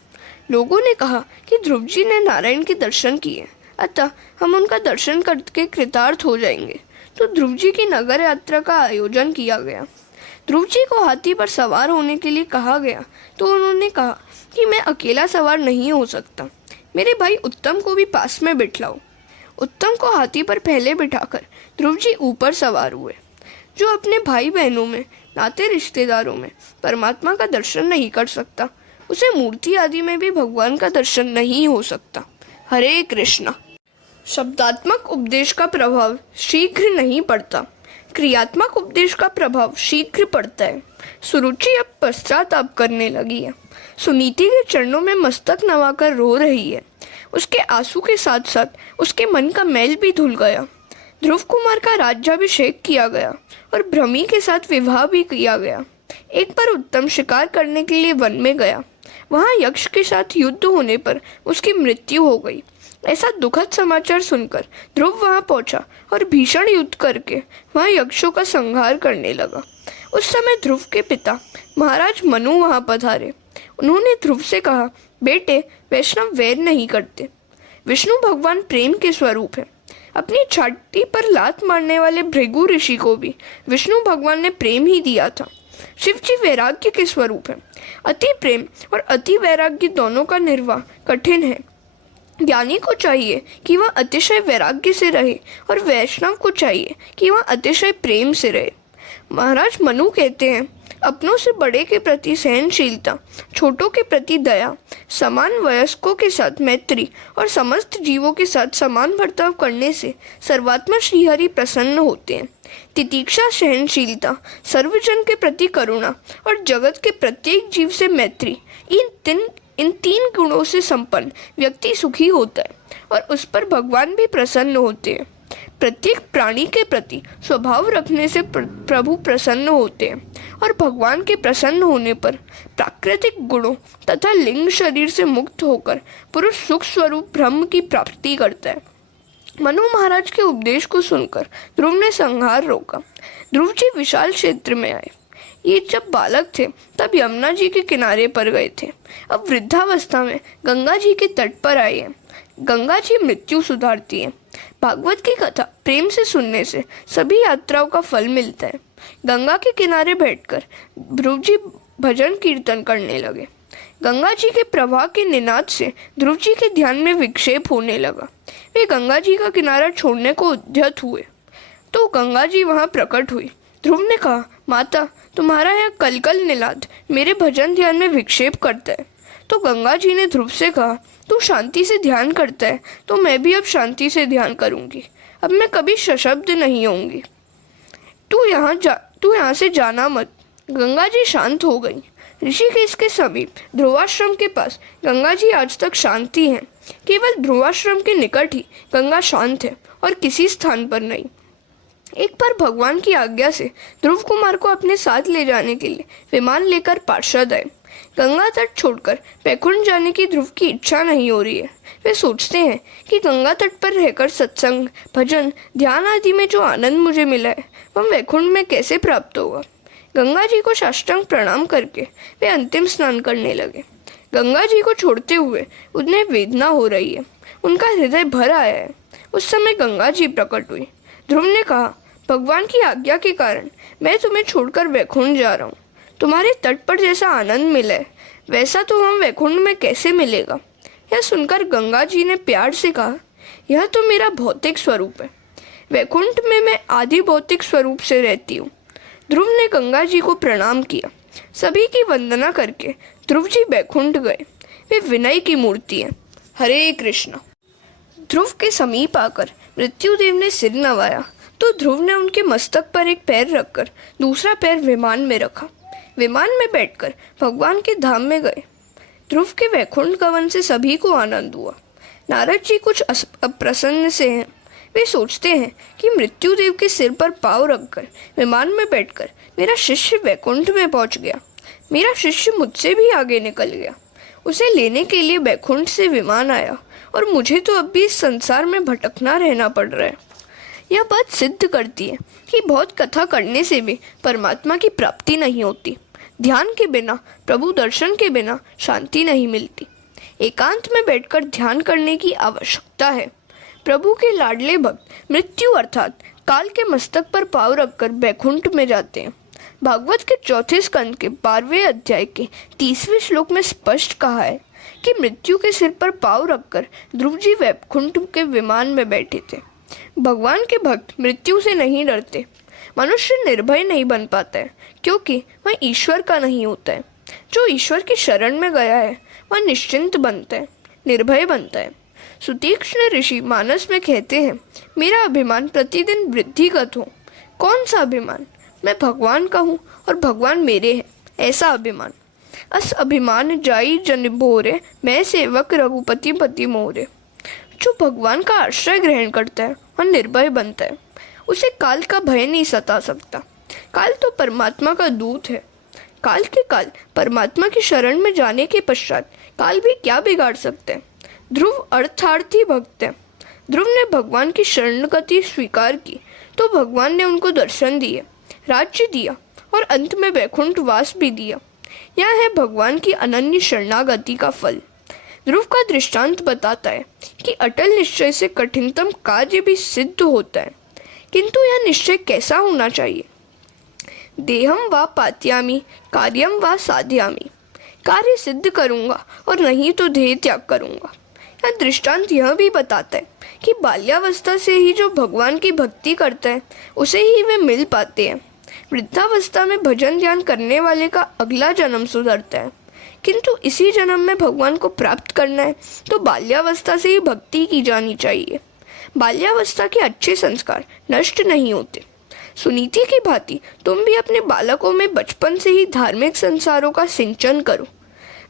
लोगों ने कहा कि ध्रुव जी ने नारायण के दर्शन किए, अतः हम उनका दर्शन करके कृतार्थ हो जाएंगे। तो ध्रुव जी की नगर यात्रा का आयोजन किया गया। ध्रुव जी को हाथी पर सवार होने के लिए कहा गया तो उन्होंने कहा कि मैं अकेला सवार नहीं हो सकता, मेरे भाई उत्तम को भी पास में बिठाओ। उत्तम को हाथी पर पहले बिठाकर ध्रुव जी ऊपर सवार हुए। जो अपने भाई बहनों में, नाते रिश्तेदारों में परमात्मा का दर्शन नहीं कर सकता, उसे मूर्ति आदि में भी भगवान का दर्शन नहीं हो सकता। हरे कृष्णा। शब्दात्मक उपदेश का प्रभाव शीघ्र नहीं पड़ता, क्रियात्मक उपदेश का प्रभाव शीघ्र पड़ता है। सुरुचि अब पश्चाताप करने लगी है। सुनीति के चरणों में मस्तक नवाकर रो रही है। उसके आंसू के साथ साथ उसके मन का मैल भी धुल गया। ध्रुव कुमार का राज्याभिषेक किया गया और भ्रमी के साथ विवाह भी किया गया। एक बार उत्तम शिकार करने के लिए वन में गया। वहां यक्ष के साथ युद्ध होने पर उसकी मृत्यु हो गई। ऐसा दुखद समाचार सुनकर ध्रुव वहां पहुंचा और भीषण युद्ध करके वहां यक्षों का संहार करने लगा। उस समय ध्रुव के पिता महाराज मनु वहां पधारे। उन्होंने ध्रुव से कहा, बेटे, वैष्णव वैर नहीं करते। विष्णु भगवान प्रेम के स्वरूप है। अपनी छाती पर लात मारने वाले भृगु ऋषि को भी विष्णु भगवान ने प्रेम ही दिया था। शिव जी वैराग्य के स्वरूप है। अति प्रेम और अति वैराग्य दोनों का निर्वाह कठिन है। ज्ञानी को चाहिए कि वह अतिशय वैराग्य से रहे और वैष्णव को चाहिए कि वह अतिशय प्रेम से रहे। महाराज मनु कहते हैं, अपनों से बड़े के प्रति सहनशीलता, छोटों के प्रति दया, समान वयस्कों के साथ मैत्री और समस्त जीवों के साथ समान बर्ताव करने से सर्वात्मा श्रीहरि प्रसन्न होते हैं। तितिक्षा, सहनशीलता, सर्वजन के प्रति करुणा और जगत के प्रत्येक जीव से मैत्री, इन तीन गुणों से संपन्न व्यक्ति सुखी होता है और उस पर भगवान भी प्रसन्न होते हैं। प्रत्येक प्राणी के प्रति स्वभाव रखने से प्रभु प्रसन्न होते हैं और भगवान के प्रसन्न होने पर प्राकृतिक गुणों तथा लिंग शरीर से मुक्त होकर पुरुष सुख स्वरूप ब्रह्म की प्राप्ति करता है। मनु महाराज के उपदेश को सुनकर ध्रुव ने संहार रोका। ध्रुव जी विशाल क्षेत्र में आए। ये जब बालक थे तब यमुना जी के किनारे पर गए थे। अब वृद्धावस्था में गंगा जी के तट पर आए हैं। गंगा जी मृत्यु सुधारती है। भागवत की कथा प्रेम से सुनने से सभी यात्राओं का फल मिलता है। गंगा के किनारे बैठकर ध्रुव जी भजन कीर्तन करने लगे। गंगा जी के प्रवाह के निनाद से ध्रुव जी के ध्यान में विक्षेप होने लगा। वे गंगा जी का किनारा छोड़ने को उद्यत हुए तो गंगा जी वहां प्रकट हुई। ध्रुव ने कहा, माता, तुम्हारा यह कलकल निनाद मेरे भजन ध्यान में विक्षेप करता है। तो गंगा जी ने ध्रुव से कहा, तू शांति से ध्यान करता है तो मैं भी अब शांति से ध्यान करूंगी। अब मैं कभी सशब्द नहीं होंगी। तू यहाँ से जाना मत। गंगा जी शांत हो गई। ऋषिकेश के समीप ध्रुवाश्रम के पास गंगा जी आज तक शांति है। केवल ध्रुवाश्रम के निकट ही गंगा शांत है और किसी स्थान पर नहीं। एक बार भगवान की आज्ञा से ध्रुव कुमार को अपने साथ ले जाने के लिए विमान लेकर पार्षद आए। गंगा तट छोड़कर वैकुंठ जाने की ध्रुव की इच्छा नहीं हो रही है। वे सोचते हैं कि गंगा तट पर रहकर सत्संग, भजन, ध्यान आदि में जो आनंद मुझे मिला है वह वैकुंठ में कैसे प्राप्त होगा। गंगा जी को साष्टांग प्रणाम करके वे अंतिम स्नान करने लगे। गंगा जी को छोड़ते हुए उन्हें वेदना हो रही है। उनका हृदय भर आया है। उस समय गंगा जी प्रकट हुई। ध्रुव ने कहा, भगवान की आज्ञा के कारण मैं तुम्हें छोड़कर वैकुंठ जा रहा हूँ। तुम्हारे तट पर जैसा आनंद मिला है वैसा तो हम वैकुंठ में कैसे मिलेगा। यह सुनकर गंगा जी ने प्यार से कहा, यह तो मेरा भौतिक स्वरूप है। वैकुंठ में मैं आदि भौतिक स्वरूप से रहती हूँ। ध्रुव ने गंगा जी को प्रणाम किया। सभी की वंदना करके ध्रुव जी वैकुंठ गए। वे विनय की मूर्ति है। हरे कृष्ण। ध्रुव के समीप आकर मृत्युदेव ने सिर नवाया तो ध्रुव ने उनके मस्तक पर एक पैर रखकर दूसरा पैर विमान में रखा। विमान में बैठकर भगवान के धाम में गए। ध्रुव के वैकुंठ गमन से सभी को आनंद हुआ। नारद जी कुछ अप्रसन्न से हैं। वे सोचते हैं कि मृत्युदेव के सिर पर पाँव रखकर विमान में बैठकर मेरा शिष्य वैकुंठ में पहुंच गया। मेरा शिष्य मुझसे भी आगे निकल गया। उसे लेने के लिए वैकुंठ से विमान आया और मुझे तो अब भी इस संसार में भटकना रहना पड़ रहा है। यह बात सिद्ध करती है कि बहुत कथा करने से भी परमात्मा की प्राप्ति नहीं होती। ध्यान के बिना, प्रभु दर्शन के बिना शांति नहीं मिलती। एकांत में बैठकर ध्यान करने की आवश्यकता है। प्रभु के लाडले भक्त मृत्यु अर्थात काल के मस्तक पर पाँव रखकर बैकुंठ में जाते हैं। भागवत के चौथे स्कंद के 12वें अध्याय के 30वें श्लोक में स्पष्ट कहा है कि मृत्यु के सिर पर पाँव रखकर ध्रुव जी वैकुंठ के विमान में बैठे थे। भगवान के भक्त मृत्यु से नहीं डरते। मनुष्य निर्भय नहीं बन पाता है क्योंकि वह ईश्वर का नहीं होता है। जो ईश्वर की शरण में गया है वह निश्चिंत बनता है, निर्भय बनता है। सुतीक्ष्ण ऋषि मानस में कहते हैं, मेरा अभिमान प्रतिदिन वृद्धिगत हो। कौन सा अभिमान? मैं भगवान का हूँ और भगवान मेरे हैं, ऐसा अभिमान। अस अभिमान जाई जन भोरे, मैं सेवक रघुपति पति मोरे। जो भगवान का आश्रय ग्रहण करता है वह निर्भय बनता है। उसे काल का भय नहीं सता सकता। काल तो परमात्मा का दूत है। काल के काल परमात्मा की शरण में जाने के पश्चात काल भी क्या बिगाड़ सकते हैं। ध्रुव अर्थार्थी भक्त है। ध्रुव ने भगवान की शरणगति स्वीकार की तो भगवान ने उनको दर्शन दिए, राज्य दिया और अंत में वैकुंठ वास भी दिया। यह है भगवान की अनन्य शरणागति का फल। ध्रुव का दृष्टांत बताता है कि अटल निश्चय से कठिनतम कार्य भी सिद्ध होता है, किंतु यह निश्चय कैसा होना चाहिए? देहम वा पात्यामि कार्यम वा साध्यामि। कार्य सिद्ध करूँगा और नहीं तो देह त्याग करूँगा। यह दृष्टांत यह भी बताता है कि बाल्यावस्था से ही जो भगवान की भक्ति करता है उसे ही वे मिल पाते हैं। वृद्धावस्था में भजन ध्यान करने वाले का अगला जन्म सुधरता है, किंतु इसी जन्म में भगवान को प्राप्त करना है तो बाल्यावस्था से ही भक्ति की जानी चाहिए। बाल्यावस्था के अच्छे संस्कार नष्ट नहीं होते। सुनीति की भांति तुम भी अपने बालकों में बचपन से ही धार्मिक संस्कारों का सिंचन करो।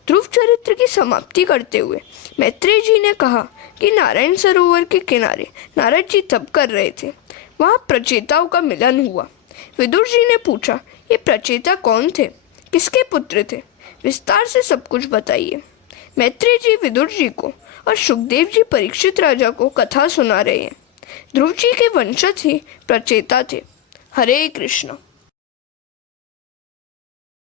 ध्रुव चरित्र की समाप्ति करते हुए मैत्रेय जी ने कहा कि नारायण सरोवर के किनारे नारद जी तप कर रहे थे। वहाँ प्रचेताओं का मिलन हुआ। विदुर जी ने पूछा, ये प्रचेता कौन थे, किसके पुत्र थे? विस्तार से सब कुछ बताइए। मैत्रेय जी विदुर जी को और सुखदेव जी परीक्षित राजा को कथा सुना रहे हैं। ध्रुव जी के वंशज ही प्रचेता थे। हरे कृष्ण।